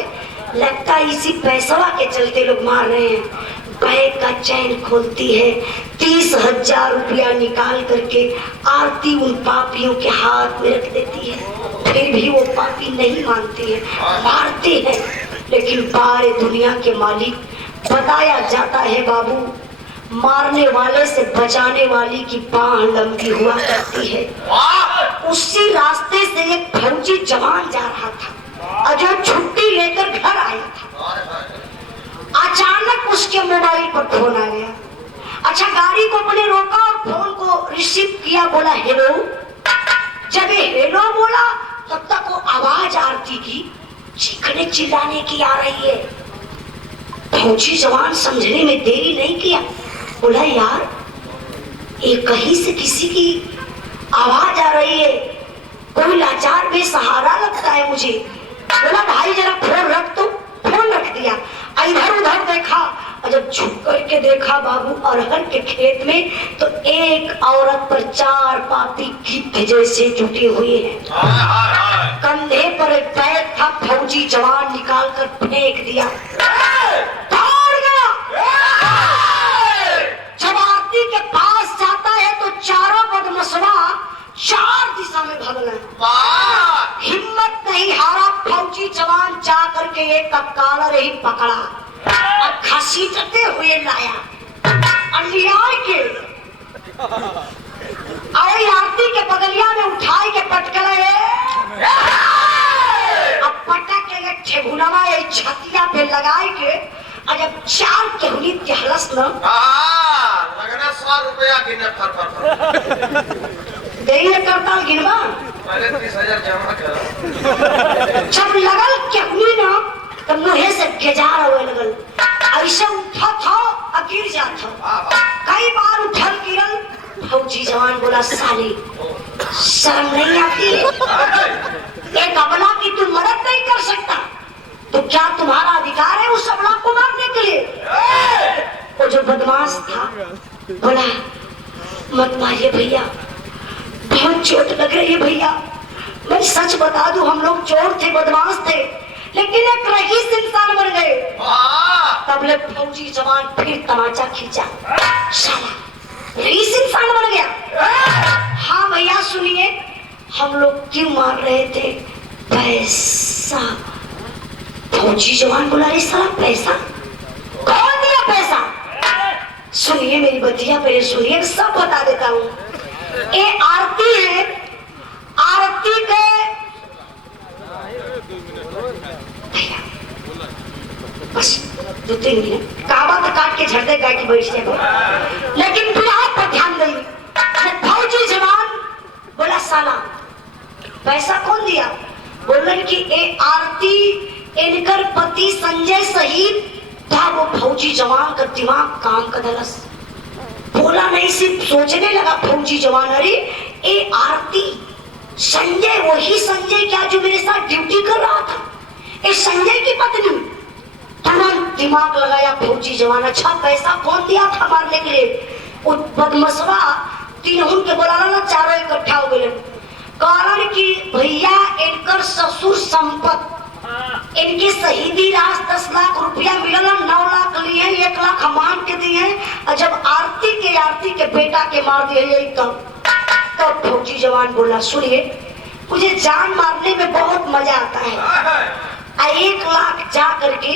लगता है इसी पैसवा के चलते लोग मार रहे हैं। बैग का चैन खोलती है, 30,000 रुपया निकाल करके आरती उन पापियों के हाथ में रख देती है। फिर भी वो पापी नहीं मानते हैं, मारते हैं। लेकिन बारे दुनिया के मालिक, बताया जाता है बाबू, मारने वाले से बचाने वाली की बाह लंबी हुआ करती है। उसी रास्ते से एक फौजी जवान जा रहा था और जो छुट्टी लेकर घर आया था, अचानक उसके मोबाइल पर फोन आ गया। अच्छा, गाड़ी को अपने रोका और फोन को रिसीव किया, बोला हेलो। जब ये हेलो बोला तब तक वो आवाज आरती की चीखने चिल्लाने की आ रही है। फौजी जवान समझने में देरी नहीं किया, बोला यार ये कहीं से किसी की आवाज आ रही है, कोई लाचार बेसहारा लगता है मुझे। बोला भाई जरा फोन रख, तो फोन रख दिया। इधर उधर देखा और जब झुक करके देखा बाबू अरहर के खेत में, तो एक औरत पर 4 पापी गिद्ध जैसे जुटे हुए हैं। कंधे पर एक बैग था, फौजी जवान निकाल कर फेंक दिया, दौड़ गया। जब आरती के पास जाता है तो चारों बदमशवा 4 दिशा में भागना। हिम्मत नहीं हारा, फौजी जवान जा करके एक का कॉलर ही पकड़ा और घसीटते हुए लाया और लिया के आरती के बगलिया में उठाई के पटकले। अब पटक के ठेहुनवा छतिया पे लगाए के और जब 4 केहुली जहलस न, लगना 100 रुपया गिने फर देरी करताल गिनवा, पहले 30,000 जमा करो। जब लगल केहुली ना तो मुहे से गेजार होए लगल, ऐसे उठा था और गिर जाता। कई बार उठल गिरल, फौजी जवान बोला क्या तुम्हारा अधिकार है उस सबला को मारने के लिए? वो जो बदमाश था बोला मत मारिए भैया, बहुत चोट लग रही है भैया। मैं सच बता दूं, हम लोग चोर थे, बदमाश थे, लेकिन एक रईस इंसान बन गए। तब ले फौजी जवान फिर तमाचा खींचा, साला रईस इंसान बन गया। हाँ भैया सुनिए, हम लोग क्यों मार रहे थे? पैसा। फौजी जवान बोला रे साला पैसा? कौन दिया पैसा? सुनिए मेरी बतिया, पहले सुनिए, सब बता देता हूँ। ये आरती है, आरती के बस 2-3 मिनट काबा तो काट के झड़ देगा कि बैठ जाएगा, लेकिन फिर आप पर ध्यान देंगे। फौजी जवान बोला साला पैसा कौन दिया? बोलन कि ए आरती इनकर पति संजय शहीद था। वो फौजी जवान का दिमाग काम कर दलस, बोला नहीं, सिर्फ सोचने लगा फौजी जवान, अरे ए आरती संजय, वही संजय क्या जो मेरे साथ ड्यूटी कर रहा था, ए संजय की पत्नी। तुरंत दिमाग लगाया फौजी जवान, अच्छा पैसा कौन दिया था मारने के लिए? वो बदमसवा तीनों के बोला ना, चारों इकट्ठा हो गए। कारण कि भैया इनकर ससुर संपत्ति, इनकी शहीदी राशि 10 लाख रुपया मिलल, 9 लाख लिए, 1 लाख मान के दिए। और जब आरती के बेटा के मार दिए तब फौजी जवान बोला सुनिए, मुझे जान मारने में बहुत मजा आता है, 1 लाख जा करके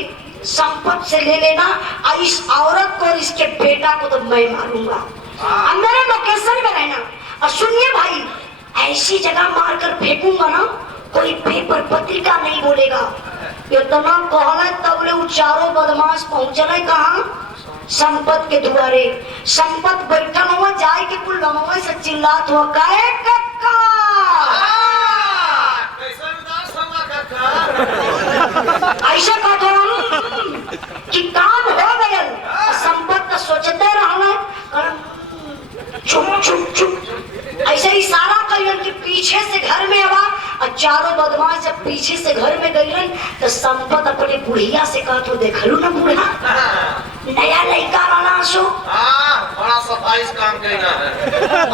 संपत्ति से ले लेना, और इस औरत को और इसके बेटा को तो मैं मारूंगा, अब मेरे लोकेशन में रहना। और सुनिए भाई, ऐसी जगह मारकर फेंकूंगा ना, कोई पेपर पत्रिका नहीं बोलेगा। इतना कहला तब ले वो चारों बदमाश पहुंचले कहाँ? संपत के दुआरे। संपत बैठल हुआ, जाए के कुल लमवा से चिल्लात हुआ, काहे कक्का? ऐसा कहते कि काम हो गया। संपत का सोचते रहना, चुप चुप चुप, ऐसे इशारा करियन कि पीछे से घर में आवा। और चारों बदमाश जब पीछे से घर में गईलन तो संपत अपने बुढ़िया से कहा, तो देखलू ना बूढ़ा, नया लड़का रहना सो, बड़ा सफाई काम करना है,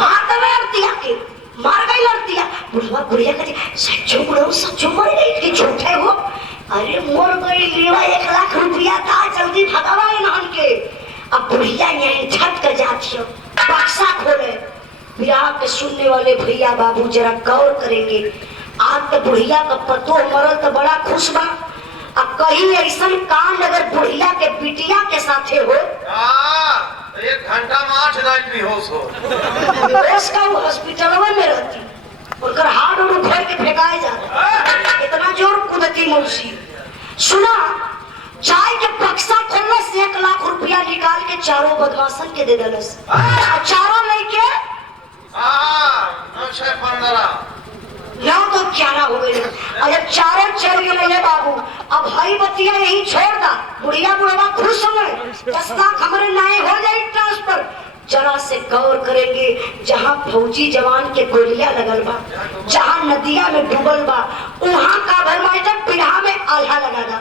मार गई लड़तिया। बुढ़िया कहती सच्चो बुढ़ो, सच्चो मर गई कि झूठे हो? अरे मर गई, लेवा 1 लाख रुपया था, जल्दी भगवा इन्हान के। अब बुढ़िया यहीं झट कर जाती हो, बक्सा खोले। विराह के सुनने वाले भैया बाबू जरा गौर करेंगे, आज तो बुढ़िया का पतो मरल तो बड़ा खुश बा। अब कहीं ऐसा कांड अगर बुढ़िया के बिटिया के साथे हो, 1 घंटा में 8 लाइन भी होश हो, उसका वो हॉस्पिटल में रहती, उनका हाथ उड़ घोर के फेंकाए जाता, इतना जोर कूदती मौसी। सुना, चाय के बक्सा खोलस, 1 लाख रुपया निकाल के चारों बदमाशन के दे दलस, चारों लेके 9 तो 11 हो गए। और जब चारों चल गए बाबू, अब हई बतिया यही छोड़ दा, बुढ़िया बुढ़वा खुश हो गए, 10 लाख हमारे नाए हो जाए ट्रांसफर। जरा से गौर करेंगे, जहाँ फौजी जवान के गोलियां लगल बा, जहाँ नदिया में डूबल बा, वहाँ का भरमाइटर पिढ़ा में आल्हा लगा दा।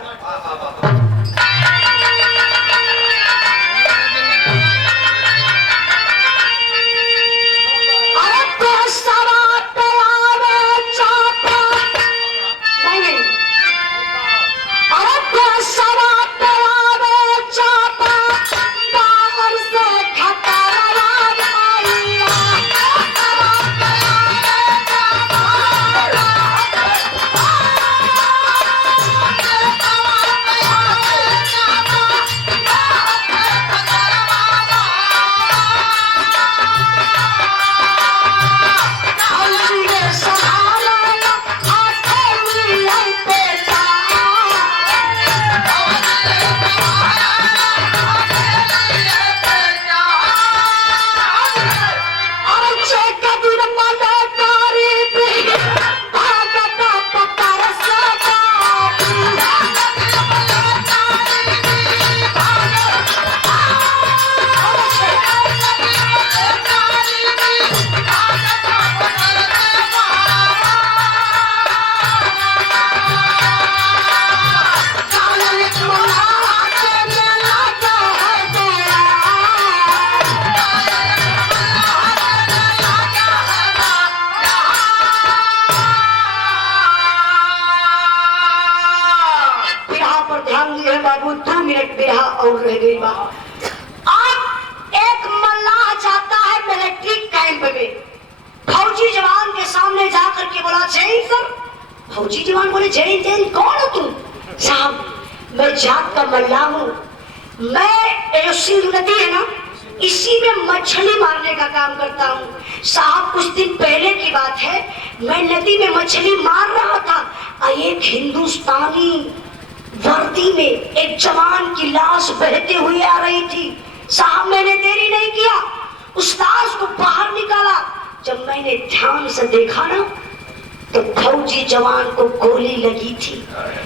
पर ध्यान दिए बाबू, 2 मिनट बिरहा और रह गई बा। अब एक मल्लाह जाता है मिलिट्री कैंप में, फौजी जवान के सामने जाकर के बोला जय सर। फौजी जवान बोले जय जय, कौन हो तुम? साहब मैं जात का मल्लाह हूँ, मैं सिंधु नदी है ना, इसी में मछली मारने का काम करता हूँ। साहब कुछ दिन पहले की बात है, मैं नदी में मछली मार रहा था और एक हिंदुस्तानी वर्दी में एक जवान की लाश बहते हुए आ रही थी। साहब मैंने देरी नहीं किया, उस लाश को बाहर निकाला। जब मैंने ध्यान से देखा ना तो फौजी जवान को गोली लगी थी,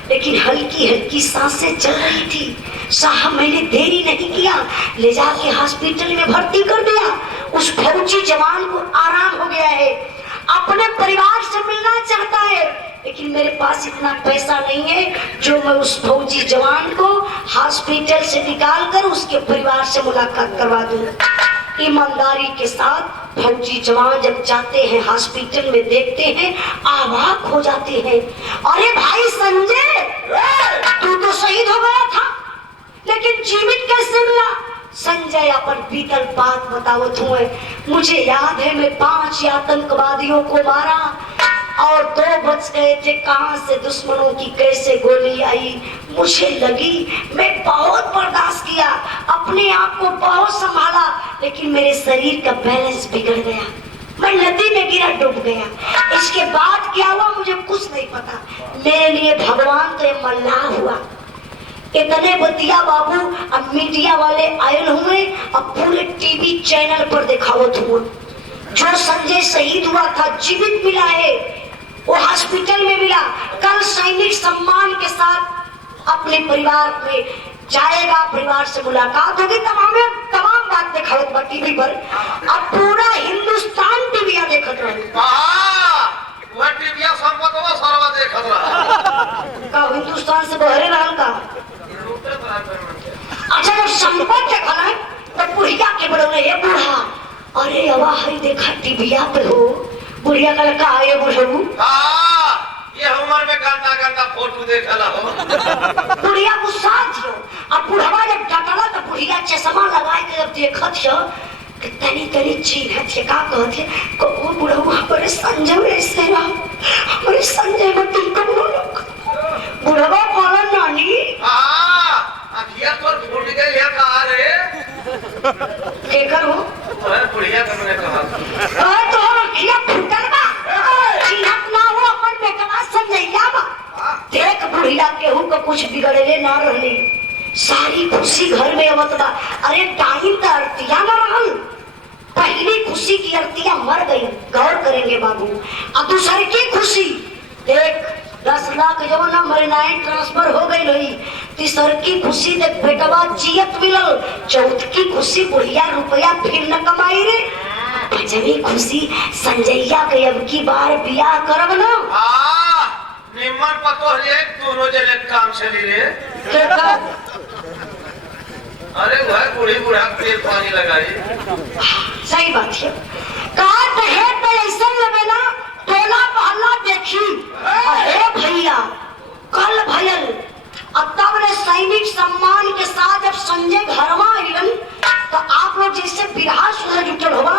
लेकिन हल्की हल्की सांसें चल रही थी। साहब मैंने देरी नहीं किया, ले जाके हॉस्पिटल में भर्ती कर दिया। उस फौजी जवान को आराम हो गया है, अपने परिवार से मिलना चाहता है, लेकिन मेरे पास इतना पैसा नहीं है जो मैं उस फौजी जवान को हॉस्पिटल से निकाल कर उसके परिवार से मुलाकात करवा दूं। ईमानदारी के साथ फौजी जवान जब जाते हैं हॉस्पिटल में, देखते हैं, अवाक हो जाते हैं। अरे भाई संजय, तू तो शहीद हो गया था, लेकिन जीवित कैसे मिला? संजय अपन बीतल बात बतावत हुए, मुझे याद है मैं 5 आतंकवादियों को मारा और 2 बच गए थे। कहां से दुश्मनों की कैसे गोली आई मुझे लगी, मैं बहुत बर्दाश्त किया, अपने आप को बहुत संभाला, लेकिन मेरे शरीर का बैलेंस बिगड़ गया, मैं नदी में गिरा, डूब गया। इसके बाद क्या हुआ मुझे कुछ नहीं पता। मेरे लिए भगवान तो मल्लाह हुआ। इतने बतिया बाबू, अब मीडिया वाले आयल हुए, अब पूरे टीवी चैनल पर दिखावत हुआ। जो संजय शहीद हुआ था जीवित मिला है, वो हॉस्पिटल में मिला। कल सैनिक सम्मान के साथ अपने परिवार में जाएगा, परिवार से मुलाकात होगी। तमाम बात दिखावत बा टीवी पर। अब पूरा हिंदुस्तान टीविया देखत रहा, वह टीविया संपतवा सरवा देखत रहा का हिंदुस्तान से बहरे रहल का। अच्छा जब संपत देखा ना तो बुढ़िया के बोले ये बूढ़ा, अरे अवा हरी देखा टीविया पे हो। बुढ़िया का लड़का आए बुढ़ऊ, ये उम्र में गंदा गंदा फोटो देखला हो। बुढ़िया गुस्सा थियो। अब बुढ़वा जब डटला तो बुढ़िया चश्मा लगाए के जब देखत थियो कि तनी तनी चिन्ह थे, का कहत है को बुढ़ऊ हमारे संजय ऐसे रहा, हमारे संजय में तिलकम लोग। बुढ़वा बोला नानी अखिया तोर फूट गई है कहा रे के करो बुढ़िया तुमने कहा तो अखिया फूटल बा, चिन्हत ना हो अपन बेटवा संजैया बा। देख बुढ़िया केहू को कुछ बिगड़ले ना रहले, सारी खुशी घर में आवत बा। अरे टाइम तो अरतिया ना रहल, पहली खुशी की अरतिया मर गई, गौर करेंगे बाबू। अब दूसरी की खुशी देख, 10 लाख जो ना मरनाएं ट्रांसफर हो गई रही। तीसर की खुशी देख बेटवा जियत मिलल। चौथ की खुशी बुढ़िया रुपया फिर न कमाई रे। पांचवी खुशी संजैया के अब की बार बियाह करब ना। निम्मन पतो ले दोनों जने काम चली रे। अरे वह बूढ़ी बूढ़ा तेल पानी लगाई। सही बात है, कहा दहेज पे ऐसा लगे ना टोला पहला देखी। अरे भैया कल भयल, अब तब ने सैनिक सम्मान के साथ जब संजय घरवा आइलन तो आप लोग जैसे बिरहा सुना जुटल हुआ,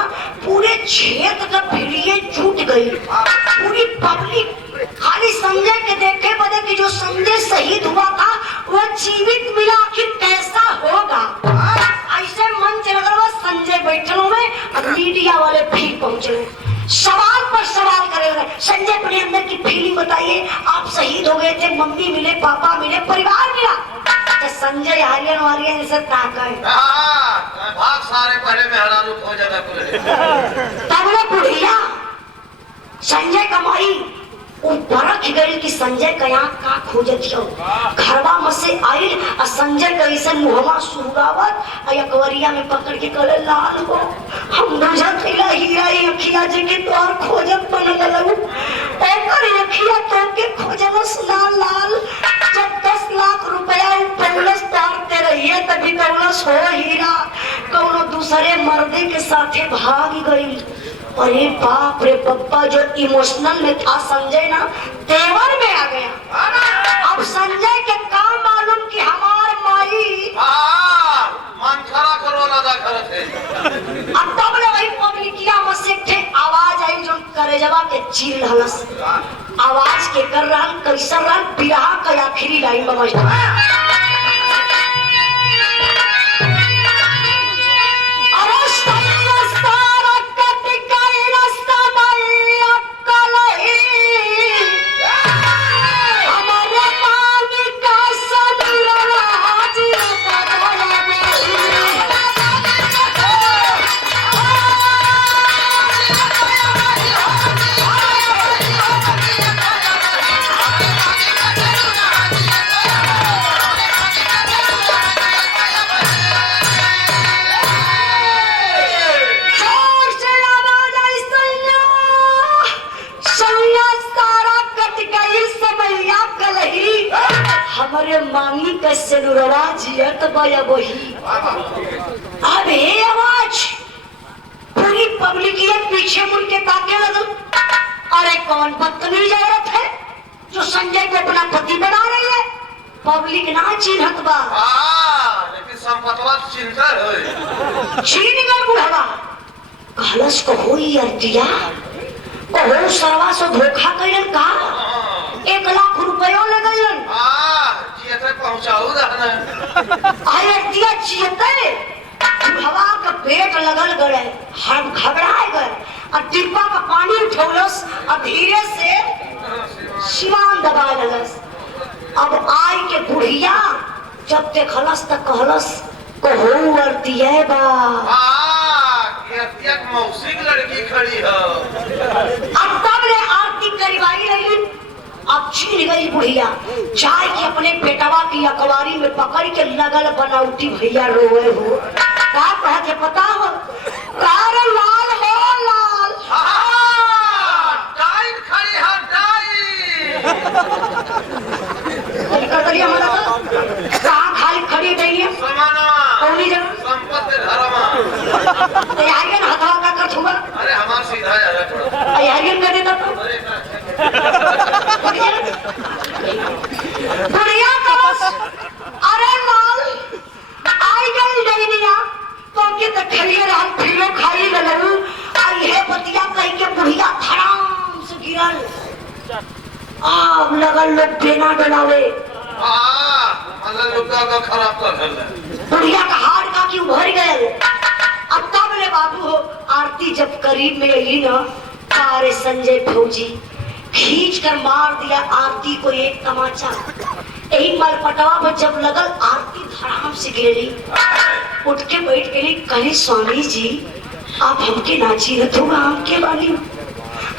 पूरे क्षेत्र का भीड़िए जुट गई। पूरी पब्लिक खाली संजय के देखे बदे कि जो संजय शहीद हुआ था वह जीवित मिला, आखिर कैसा होगा। ऐसे मंच लग रहा संजय बैठल हुए और मीडिया वाले फिर पहुंचे, सवाल पर सवाल करेंगे। संजय अपने अंदर की फीलिंग बताइए, आप शहीद हो गए थे, मम्मी मिले, पापा मिले, परिवार मिला। तो संजय आर्यन वारियन से ताकत भाग सारे पहले में हरालू हो जाता कुल। तब वो बुढ़िया संजय कमाई बरख गई कि संजय का यहाँ का खोजत हो। घरवा में से आई और संजय का ऐसा मुहमा सुरावत और अकवरिया में पकड़ के कहले लाल हो, हम बुझत हिला हीरा अखिया जे के तोर खोजत बनल लगू, ओकर अखिया तो के खोजलस लाल लाल। जब 10 लाख रुपया पौलस तारते रहिए तभी दौलस हो हीरा, कौनो दूसरे मर्दे के साथे भाग गई। अरे बाप रे पप्पा, जो इमोशनल में था संजय ना तेवर में आ गया। अब संजय के काम मालूम चीर रहलस। आवाज के कर रहा कैसा रहा बिरहा का आखिरी लाइन में मजा हमारे मांगी कैसे जियत बया वही। अब हे आवाज पूरी पब्लिकियत पीछे मुड़ के ताके लगल। अरे कौन बदतमीज औरत है जो संजय को अपना पति बना रही है? पब्लिक ना चिन्हत बा लेकिन संपतवा चिंता है छीन गल बुढ़वा कहलस को होई अर्तिया को सरवा से धोखा कइलन का 1 लाख रुपया ले गइलन। जियते पहुंचाऊ रहना आय अर्तिया जियते बुढ़वा का पेट लगल गए हम घबराए गए और डिब्बा का पानी उठौलस और धीरे से सिवान दबा लगस। अब आई के बुढ़िया जब देखलस त कहलस को हो अर्तिया बा मौसी की लड़की खड़ी है। अब तब ले आरती करवाई रही। अब छीन गई बुढ़िया चाय की अपने बेटवा की अखबारी में पकड़ के लगल बनाउटी भैया रोए हो का कहते पता हो कार लाल हो लाल डाइन खड़ी है डाइन कहाँ खाली खड़ी रही है कौनी जगह संपत्ति धर्मा तैयारियन हथवा का कर छुआ। अरे हमार सीधा है थोड़ा तैयारियन कर देता तो बुढ़िया करस अरे लाल आई गई डैनिया तो के त खलिए रहल फिरो खाई लगल आई है बतिया कह के बुढ़िया धड़ाम से गिरल। आग लगल लोग बेना डलावे मतलब लोग का खराब कर दिया बुढ़िया का हार का की उभर गए। अब तब ले बाबू हो आरती जब करीब में आई ना सारे संजय फौजी खींच कर मार दिया आरती को एक तमाचा। यही मलपटवा पर जब लगल आरती धड़ाम से गिरी उठ के बैठ गई कहे स्वामी जी आप हमके ना चीरत होगा हमके वाली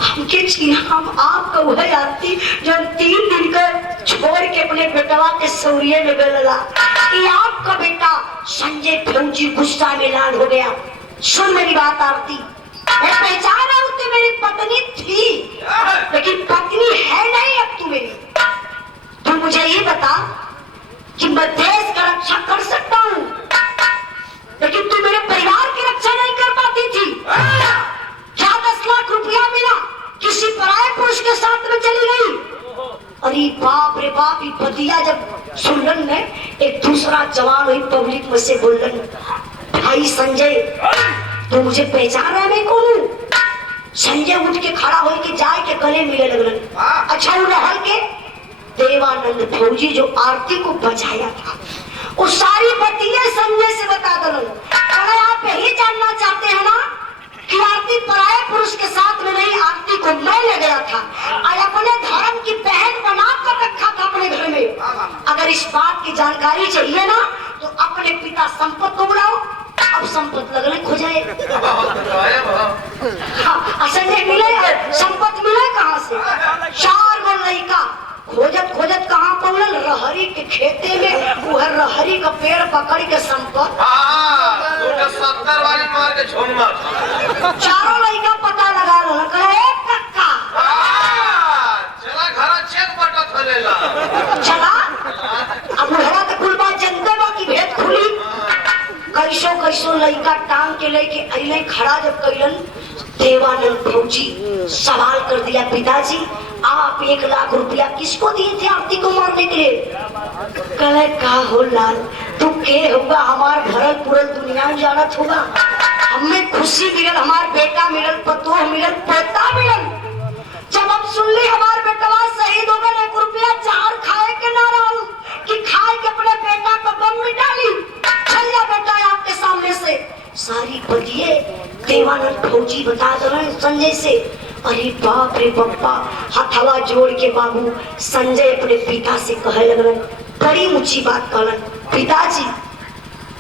हमके चीना हम आपका वह आरती जो 3 दिन का छोड़ के अपने बेटवा के सौरिये में गलला ये आपका बेटा संजय फौजी गुस्सा में लाल हो गया। सुन मेरी बात आरती मैं पहचान रहा हूँ तू मेरी पत्नी थी लेकिन पत्नी है नहीं अब तू मेरी। तू मुझे ये बता कि मैं देश का रक्षा कर सकता हूँ लेकिन तू मेरे परिवार की रक्षा नहीं कर पाती थी। क्या 10 लाख रुपया मिला किसी पराये पुरुष के साथ में चली गई। अरे बाप रे बाप ये बतिया जब सुनलन ने एक दूसरा जवान हुई पब्लिक में से बोलन भाई संजय तो मुझे पहचान रहा है मैं कौन हूँ। संजय उठ के खड़ा हो के जाए के गले मिले लगलन। अच्छा रहल के देवानंद फौजी जो आरती को बचाया था वो सारी बतिया संजय से बता दलन। अरे आप यही जानना चाहते हैं ना कि आरती पराये पुरुष के साथ में नहीं आरती को मैं ले गया था और अपने धर्म की बहन बना कर रखा था अपने घर में। अगर इस बात की जानकारी चाहिए ना तो अपने पिता संपत को बुलाओ अब संपत लगने खो जाए। संजय मिले संपत मिले कहाँ से 4 गो लड़का खोजत खोजत कहाँ पहुंचल रहरी के खेते में वह रहरी का पेड़ पकड़ के संपत 70 वाली मार के झोन मार 4 लड़का पता लगा रहा कहे कक्का चला घर चेक बटत होलेला चला अब बुढ़वा तो कुल बात जनते बा की भेद खुली। कैसो लड़का टांग के लेके अइले खड़ा जब कइलन देवानंद फौजी सवाल कर दिया पिताजी आप 1 लाख रुपया किसको दिए थे आरती को मारने के लिए। कहे का हो लाल तू के होगा हमार भरल पुरल दुनिया उजाड़त होगा हमें खुशी मिलल हमार बेटा मिलल पतोह मिलल पोता मिलल। जब सुन ली हमार बेटवा शहीद हो गए, 1 रुपया चार खाए के ना रहल कि खाए के अपने बेटा को गम मिटा ली। चल जा बेटा आपके सामने से। सारी बतिए देवानंद फौजी बता दे रहे संजय से। अरे बाप रे बप्पा, हथवा जोड़ के बाबू संजय अपने पिता से कहे लग रहे, बड़ी ऊंची बात कहलन, पिताजी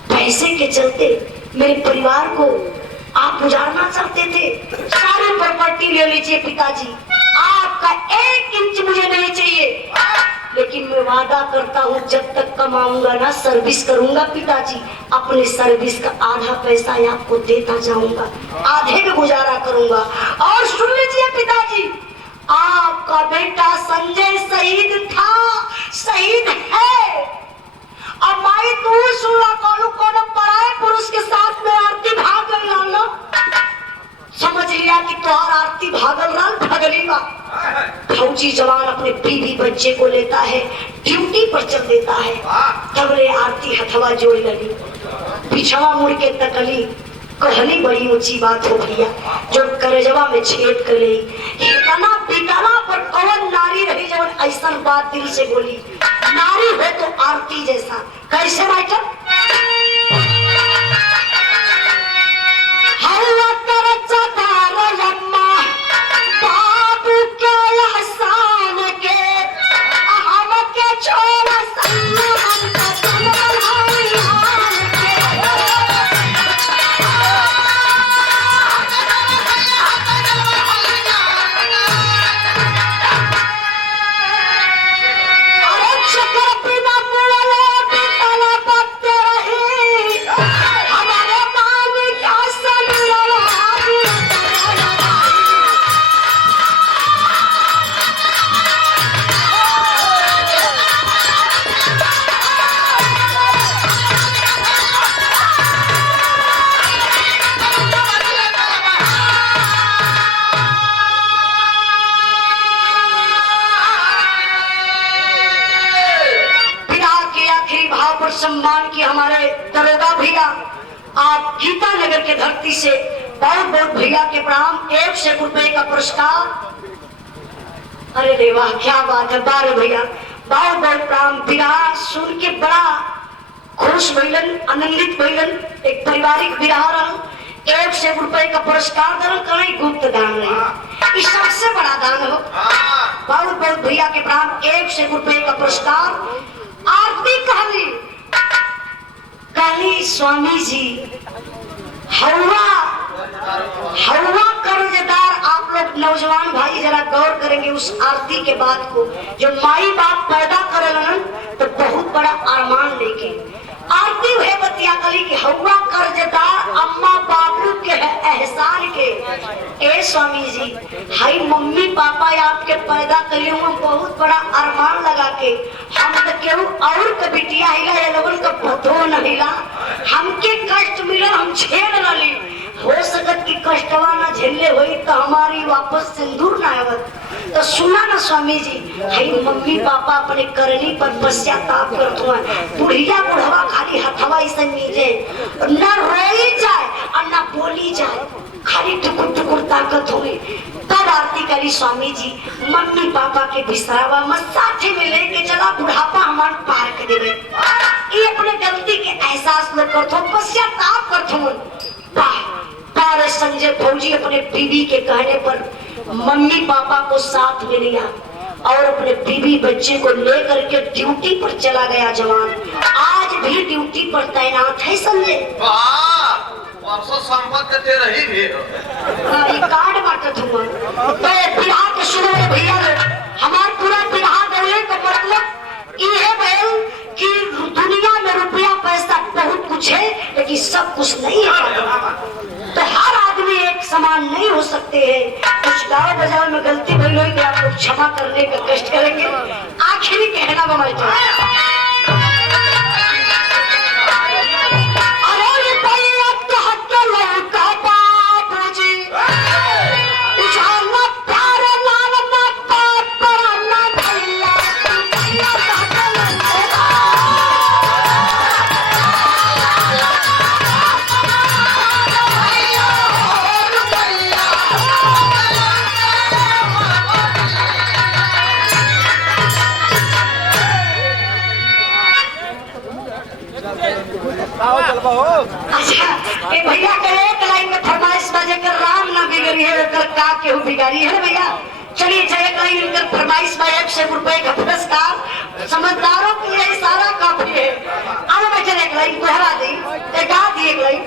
पैसे के चलते मेरे परिवार को आप उजाड़ना चाहते थे, सारी प्रॉपर्टी ले लीजिए पिताजी, आपका 1 इंच मुझे नहीं चाहिए, लेकिन मैं वादा करता हूँ जब तक कमाऊंगा ना सर्विस करूंगा पिताजी, अपने सर्विस का आधा पैसा आपको देता जाऊंगा, आधे में गुजारा करूंगा। और सुन लीजिए पिताजी, आपका बेटा संजय शहीद था, शहीद है। अब माई तू सुनला कौन पराए पुरुष के साथ में आरती भाग गई ना, समझ लिया कि तुम्हारा आरती भागली बा। फौजी जवान अपने बीवी बच्चे को लेता है, ड्यूटी पर चल देता है। तब रे आरती हथवा जोड़ लगी, पिछवा मुड़ के तकली, कहनी बड़ी ऊंची बात हो भैया, जो करजवा में छेद कर ली। इतना पिटाला पर कौन नारी रही जब ऐसा बात दिल से बोली, नारी हो तो आरती जैसा। कैसे माइटर बाबू के एहसान के हम के छोड़ा सम्मान की हमारे दरोगा भैया, आप गीता नगर के धरती से बहुत बहुत भैया के प्रणाम, 1 रुपए का पुरस्कार। अरे देवा क्या बात है, बारे भैया बहुत बहुत प्रणाम। विराह सुन के बड़ा खुश भइलन, आनंदित भइलन, एक पारिवारिक विराह रहा, 1 रुपए का पुरस्कार दरन कहीं गुप्त दान नहीं, इस सबसे बड़ा दान हो। बहुत बहुत भैया के प्रणाम, 1 रुपए का पुरस्कार। आरती कहली स्वामी जी हवा कर्जदार। आप लोग नौजवान भाई जरा गौर करेंगे उस आरती के बात को, जो माई बाप पैदा करेलन तो बहुत बड़ा अरमान लेके आरती हुए बतिया कली की हवा कर्जदार अम्मा बापू के एहसान के। ए स्वामी जी हाई मम्मी पापा आपके पैदा करिए बहुत बड़ा अरमान लगा के, हम तो केहू और के बिटिया हिला या लोगन का पतो न हिला, हमके कष्ट मिला हम झेल रही, हो सकत की कष्टवा न झेले हुई तो हमारी वापस सिंदूर न आवत। तो सुना ना स्वामी जी, हाई मम्मी पापा अपने करनी पर पश्चाताप करत हुआ, बुढ़िया बुढ़वा खाली हथवा ऐसे नीचे न रोई जाए और न बोली जाए, खाली टुकुर टुकुर ताकत हुई। तब आरती करी स्वामी जी, मम्मी पापा के बिसरावा मत साथे में लेके चला, बुढ़ापा हमार पार कर देवे। ये अपने गलती के एहसास लोग करतो, पश्चाताप करतो। पार संजय फौजी अपने बीवी के कहने पर मम्मी पापा को साथ में लिया और अपने बीवी बच्चे को लेकर के ड्यूटी पर चला गया जवान। आज भी ड्यूटी पर तैनात है संजय। परसों संपत्ति ते रही भी कार्ड बांटत हुआ। तो बिरहा के शुरू में भैया हमार पूरा बिरहा देने का मतलब ये है कि दुनिया में रुपया पैसा बहुत कुछ है लेकिन सब कुछ नहीं है। तो हर आदमी एक समान नहीं हो सकते हैं। कुछ गाँव बाजार में गलती भूल हुई आप लोग क्षमा करने का कष्ट करेंगे। आखिरी कहना बमाई हो अच्छा ये भैया के एक लाइन में फरमाइश बाजे कर राम ना बिगड़ी है कर का केहू बिगाड़ी है भैया। चलिए एक लाइन इनकर फरमाइश बा 100 रुपए का पुरस्कार समझदारों के लिए इशारा काफी है। आगे मैं चले एक लाइन दोहरा दी एक गा दी एक लाइन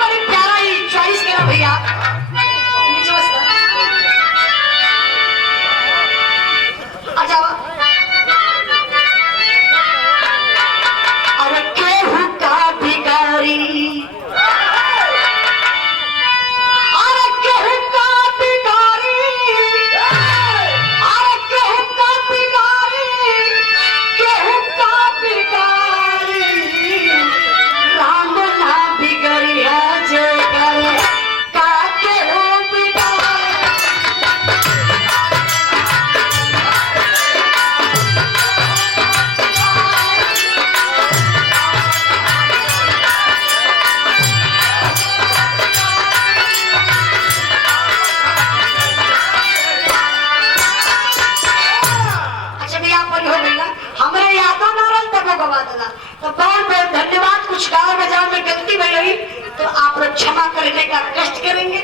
बड़ी प्यारा ही चॉइस किया भैया। नीचे बसता आ जाओ। अरे केहू का भिखारी अरे केहू का भिखारी अरे केहू का भिखारी केहू का भिखारी राम ना बिगड़ी है जे करे का केहू भिखारी। अच्छा भैया पर हो गई ना हमारे यादों ना रल तब गवा देना तो बहुत बहुत धन्यवाद। कुछ गाँव में जाओ में गलती बन गई तो आप लोग क्षमा करने का कष्ट करेंगे।